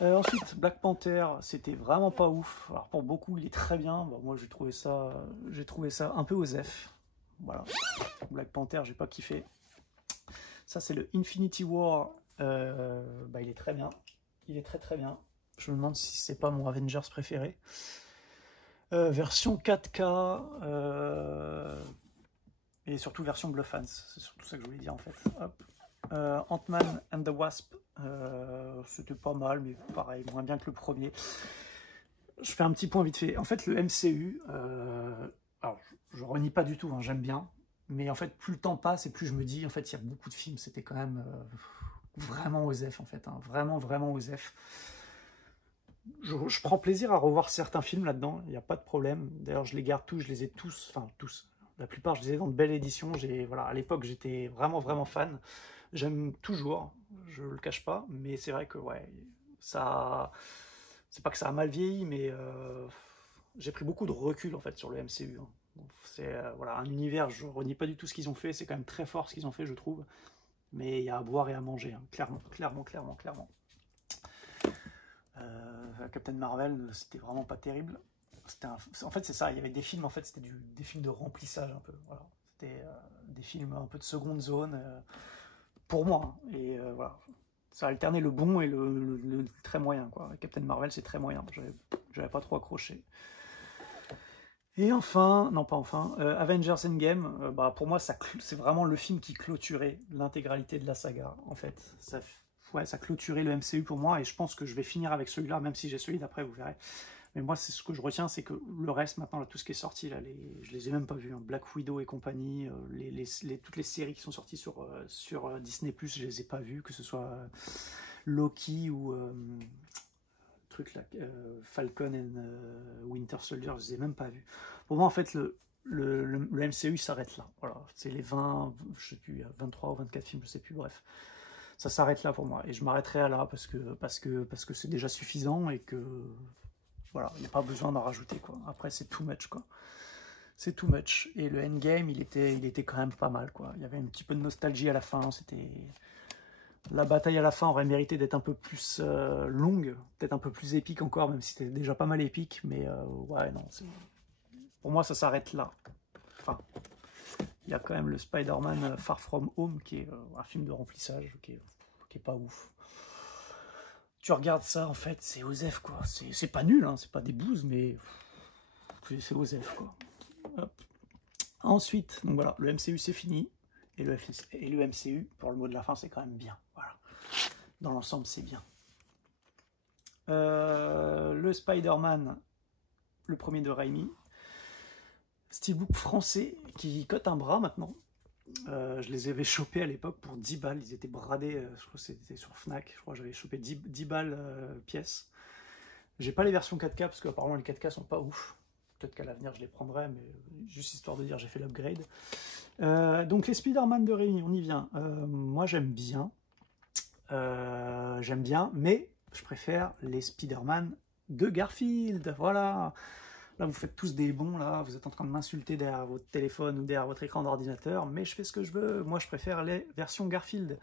Ensuite, Black Panther, c'était vraiment pas ouf. Alors pour beaucoup, il est très bien. Bon, moi, j'ai trouvé ça un peu osef. Voilà. Black Panther, j'ai pas kiffé. Ça, c'est le Infinity War. Bah, il est très bien. Il est très très bien. Je me demande si c'est pas mon Avengers préféré. Version 4K. Et surtout version Bluffans. C'est surtout ça que je voulais dire en fait. Hop. Ant-Man and the Wasp, c'était pas mal, mais pareil, moins bien que le premier. Je fais un petit point vite fait. En fait, le MCU, alors je renie pas du tout, hein, j'aime bien, mais en fait, plus le temps passe et plus je me dis, en fait, il y a beaucoup de films, c'était quand même vraiment osef, en fait, hein, vraiment osef. Je prends plaisir à revoir certains films là-dedans, il n'y a pas de problème. D'ailleurs, je les garde tous, je les ai tous, enfin tous. La plupart, je les ai dans de belles éditions. Voilà, à l'époque, j'étais vraiment fan. J'aime toujours, je le cache pas, mais c'est vrai que ouais, ça, c'est pas que ça a mal vieilli, mais j'ai pris beaucoup de recul en fait sur le MCU, hein. C'est voilà, un univers, je renie pas du tout ce qu'ils ont fait, c'est quand même très fort ce qu'ils ont fait, je trouve, mais il y a à boire et à manger, hein, clairement. Captain Marvel, c'était vraiment pas terrible. En fait, c'est ça, il y avait des films, en fait, c'était des films de remplissage un peu, voilà. C'était des films un peu de seconde zone, pour moi, hein. Et voilà, ça alternait le bon et le très moyen, quoi. Captain Marvel, c'est très moyen, j'avais pas trop accroché. Et enfin, non pas enfin, Avengers Endgame, bah pour moi, c'est vraiment le film qui clôturait l'intégralité de la saga, en fait. Ça clôturait le MCU pour moi, et je pense que je vais finir avec celui-là, même si j'ai celui d'après, vous verrez. Mais moi, c'est ce que je retiens, c'est que le reste, maintenant, là, tout ce qui est sorti, là, je les ai même pas vus, hein. Black Widow et compagnie, toutes les séries qui sont sorties sur Disney+, je les ai pas vues, que ce soit Loki ou truc là, Falcon and Winter Soldier, je les ai même pas vus. Pour moi, en fait, le MCU s'arrête là. Voilà, c'est les 20, je sais plus, 23 ou 24 films, je sais plus, bref. Ça s'arrête là pour moi, et je m'arrêterai à là parce que c'est déjà suffisant, et que voilà, il n'y a pas besoin d'en rajouter, quoi. Après, c'est too much, quoi. C'est too much. Et le Endgame, il était quand même pas mal, quoi. Il y avait un petit peu de nostalgie à la fin. La bataille à la fin aurait mérité d'être un peu plus longue, peut-être un peu plus épique encore, même si c'était déjà pas mal épique. Mais ouais, non. Pour moi, ça s'arrête là. Enfin, il y a quand même le Spider-Man Far From Home, qui est un film de remplissage, qui est pas ouf. Tu regardes ça, en fait, c'est OSEF, quoi. C'est pas nul, hein, c'est pas des bouses, mais c'est OSEF, quoi. Hop. Ensuite, donc voilà, le MCU c'est fini, et le MCU, pour le mot de la fin, c'est quand même bien. Voilà. Dans l'ensemble, c'est bien. Le Spider-Man, le premier de Raimi, steelbook français qui cote un bras maintenant. Je les avais chopés à l'époque pour 10 balles, ils étaient bradés, je crois que c'était sur Fnac, je crois que j'avais chopé 10 balles pièce. J'ai pas les versions 4K parce qu'apparemment les 4K sont pas ouf. Peut-être qu'à l'avenir je les prendrai, mais juste histoire de dire j'ai fait l'upgrade. Donc les Spider-Man de Raimi, on y vient. Moi j'aime bien, mais je préfère les Spider-Man de Garfield, voilà. Là, vous faites tous des bons, là, vous êtes en train de m'insulter derrière votre téléphone ou derrière votre écran d'ordinateur, mais je fais ce que je veux. Moi, je préfère les versions Garfield.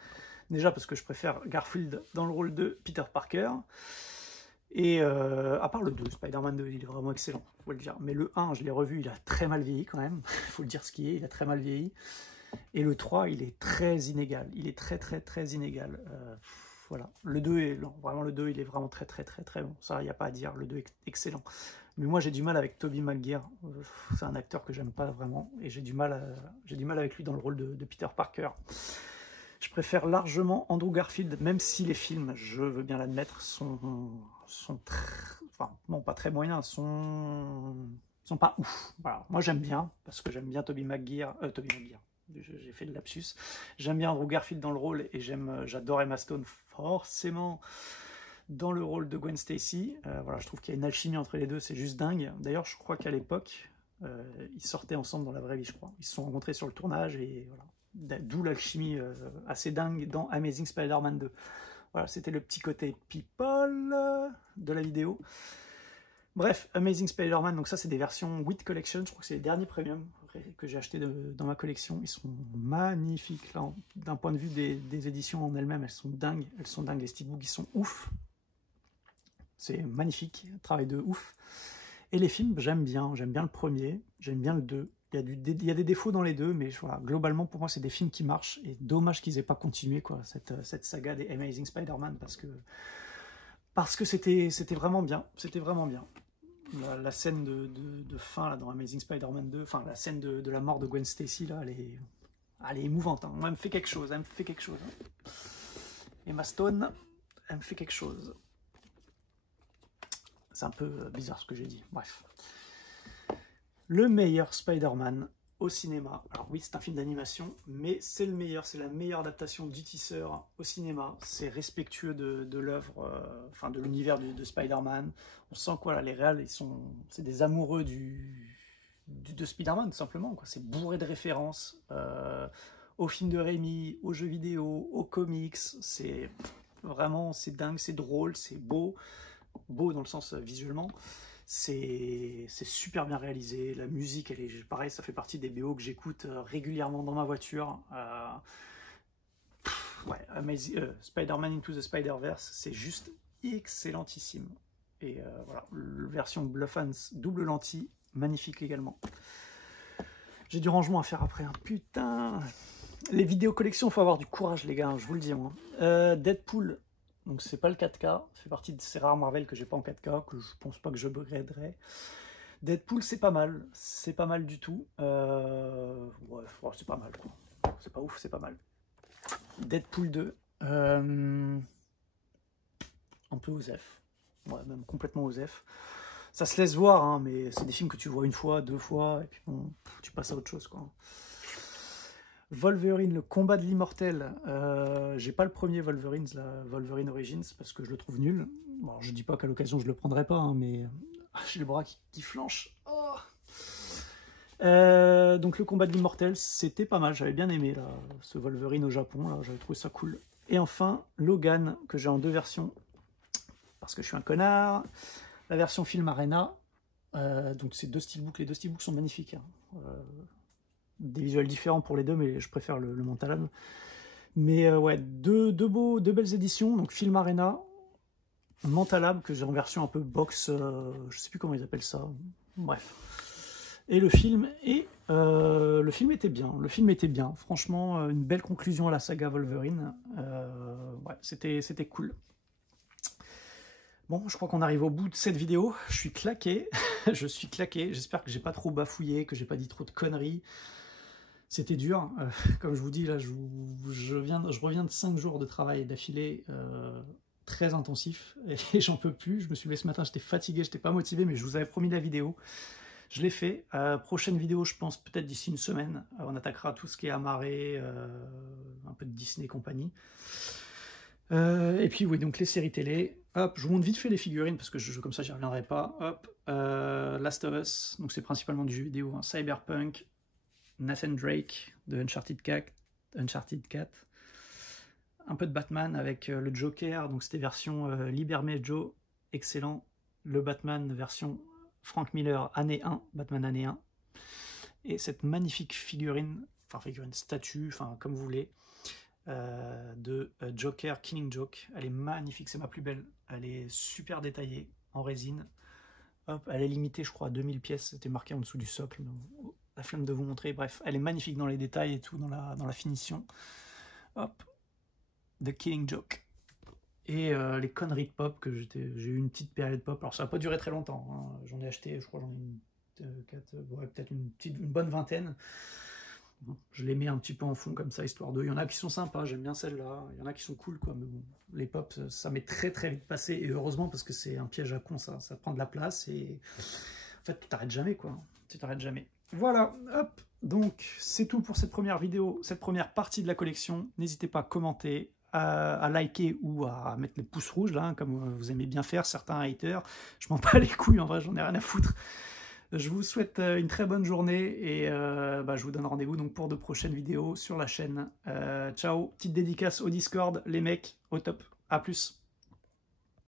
Déjà parce que je préfère Garfield dans le rôle de Peter Parker. Et à part le 2, Spider-Man 2, il est vraiment excellent, faut le dire. Mais le 1, je l'ai revu, il a très mal vieilli quand même. Il faut le dire ce qui est, il a très mal vieilli. Et le 3, il est très inégal. Il est très inégal. Voilà. Le 2 est non, vraiment le 2, il est vraiment très bon. Ça, il n'y a pas à dire. Le 2 est excellent. Mais moi, j'ai du mal avec Tobey Maguire. C'est un acteur que j'aime pas vraiment. Et j'ai du mal avec lui dans le rôle de Peter Parker. Je préfère largement Andrew Garfield, même si les films, je veux bien l'admettre, sont enfin, non, pas très moyens, sont pas ouf. Voilà. Moi, j'aime bien, parce que j'aime bien Tobey Maguire. J'ai fait le lapsus. J'aime bien Andrew Garfield dans le rôle et j'adore Emma Stone forcément dans le rôle de Gwen Stacy. Voilà, je trouve qu'il y a une alchimie entre les deux, c'est juste dingue. D'ailleurs, je crois qu'à l'époque, ils sortaient ensemble dans la vraie vie, je crois. Ils se sont rencontrés sur le tournage et voilà. D'où l'alchimie assez dingue dans Amazing Spider-Man 2. Voilà, c'était le petit côté people de la vidéo. Bref, Amazing Spider-Man, donc ça c'est des versions WIT Collection, je crois que c'est les derniers premium que j'ai achetés dans ma collection. Ils sont magnifiques, là, d'un point de vue des éditions en elles-mêmes, elles sont dingues, les steelbooks ils sont ouf. C'est magnifique, travail de ouf. Et les films, j'aime bien le premier, j'aime bien le 2. Il y a des défauts dans les deux, mais voilà, globalement, pour moi, c'est des films qui marchent. Et dommage qu'ils aient pas continué quoi, cette saga des Amazing Spider-Man, parce que c'était vraiment bien. C'était vraiment bien. La scène de fin là, dans Amazing Spider-Man 2, enfin, la scène de la mort de Gwen Stacy, là, elle est émouvante. Hein. Moi, elle me fait quelque chose. Hein. Emma Stone, elle me fait quelque chose. C'est un peu bizarre ce que j'ai dit. Bref. Le meilleur Spider-Man au cinéma. Alors oui, c'est un film d'animation, mais c'est le meilleur, c'est la meilleure adaptation du tisseur au cinéma. C'est respectueux de l'œuvre, enfin de l'univers de Spider-Man. On sent quoi là, les réals, c'est des amoureux de Spider-Man tout simplement. C'est bourré de références aux films de Raimi, aux jeux vidéo, aux comics. C'est vraiment, c'est dingue, c'est drôle, c'est beau dans le sens visuellement. C'est super bien réalisé, la musique, elle est pareil, ça fait partie des BO que j'écoute régulièrement dans ma voiture. Spider-Man Into the Spider-Verse, c'est juste excellentissime. Et voilà, la version Bluffans double lentille, magnifique également. J'ai du rangement à faire après, hein. Putain. Les vidéos collections, il faut avoir du courage les gars, je vous le dis moi. Deadpool. Donc c'est pas le 4K, ça fait partie de ces rares Marvel que j'ai pas en 4K, que je pense pas que je upgraderai. Deadpool c'est pas mal du tout. Ouais, c'est pas mal quoi. C'est pas ouf, c'est pas mal. Deadpool 2, un peu osef, ouais, même complètement osef. Ça se laisse voir, hein, mais c'est des films que tu vois une fois, deux fois, et puis bon, tu passes à autre chose quoi. Wolverine, le combat de l'immortel. J'ai pas le premier Wolverine, la Wolverine Origins, parce que je le trouve nul. Bon, je dis pas qu'à l'occasion je le prendrai pas, hein, mais j'ai le bras qui flanche. Oh. Donc le combat de l'immortel, c'était pas mal. J'avais bien aimé là, ce Wolverine au Japon. Là, j'avais trouvé ça cool. Et enfin, Logan, que j'ai en deux versions, parce que je suis un connard. La version Film Arena. Donc c'est deux steelbooks. Les deux steelbooks sont magnifiques. Hein. Des visuels différents pour les deux, mais je préfère le Mentalab. Mais ouais, deux belles éditions. Donc Film Arena, Mentalab, que j'ai en version un peu box, je sais plus comment ils appellent ça. Bref. Et le film est Le film était bien. Franchement, une belle conclusion à la saga Wolverine. Ouais, c'était cool. Bon, je crois qu'on arrive au bout de cette vidéo. Je suis claqué. Je suis claqué. J'espère que j'ai pas trop bafouillé, que j'ai pas dit trop de conneries. C'était dur. Comme je vous dis, là, je reviens de 5 jours de travail d'affilée très intensif. Et j'en peux plus. Je me suis levé ce matin, j'étais fatigué, j'étais pas motivé, mais je vous avais promis la vidéo. Je l'ai fait. Prochaine vidéo, je pense peut-être d'ici une semaine. On attaquera tout ce qui est amarré, un peu de Disney et compagnie. Et puis oui, donc les séries télé. Hop, je vous montre vite fait les figurines parce que comme ça j'y reviendrai pas. Hop, Last of Us, donc c'est principalement du jeu vidéo. Hein. Cyberpunk, Nathan Drake de Uncharted 4, un peu de Batman avec le Joker, donc c'était version Liberme Joe, excellent. Le Batman version Frank Miller année 1, Batman année 1. Et cette magnifique figurine statue, enfin comme vous voulez, de Joker, Killing Joke. Elle est magnifique, c'est ma plus belle. Elle est super détaillée, en résine. Hop, elle est limitée, je crois, à 2000 pièces. C'était marqué en dessous du socle. La flemme de vous montrer. Bref, elle est magnifique dans les détails et tout, dans la finition. Hop, The Killing Joke. Et les conneries de pop, que j'ai eu une petite période pop. Alors ça n'a pas duré très longtemps. Hein. J'en ai acheté, je crois, peut-être une bonne vingtaine. Je les mets un petit peu en fond comme ça, histoire d'eux. Il y en a qui sont sympas, j'aime bien celle-là. Il y en a qui sont cool, quoi. Mais bon, les pop, ça m'est très très vite passé. Et heureusement, parce que c'est un piège à con, ça prend de la place. Et en fait, tu t'arrêtes jamais, quoi. Tu t'arrêtes jamais. Voilà, hop. Donc, c'est tout pour cette première vidéo, cette première partie de la collection. N'hésitez pas à commenter, à liker ou à mettre les pouces rouges, là, hein, comme vous aimez bien faire, certains haters. Je m'en bats les couilles, en vrai, j'en ai rien à foutre. Je vous souhaite une très bonne journée et je vous donne rendez-vous donc pour de prochaines vidéos sur la chaîne. Ciao, petite dédicace au Discord, les mecs, au top, à plus.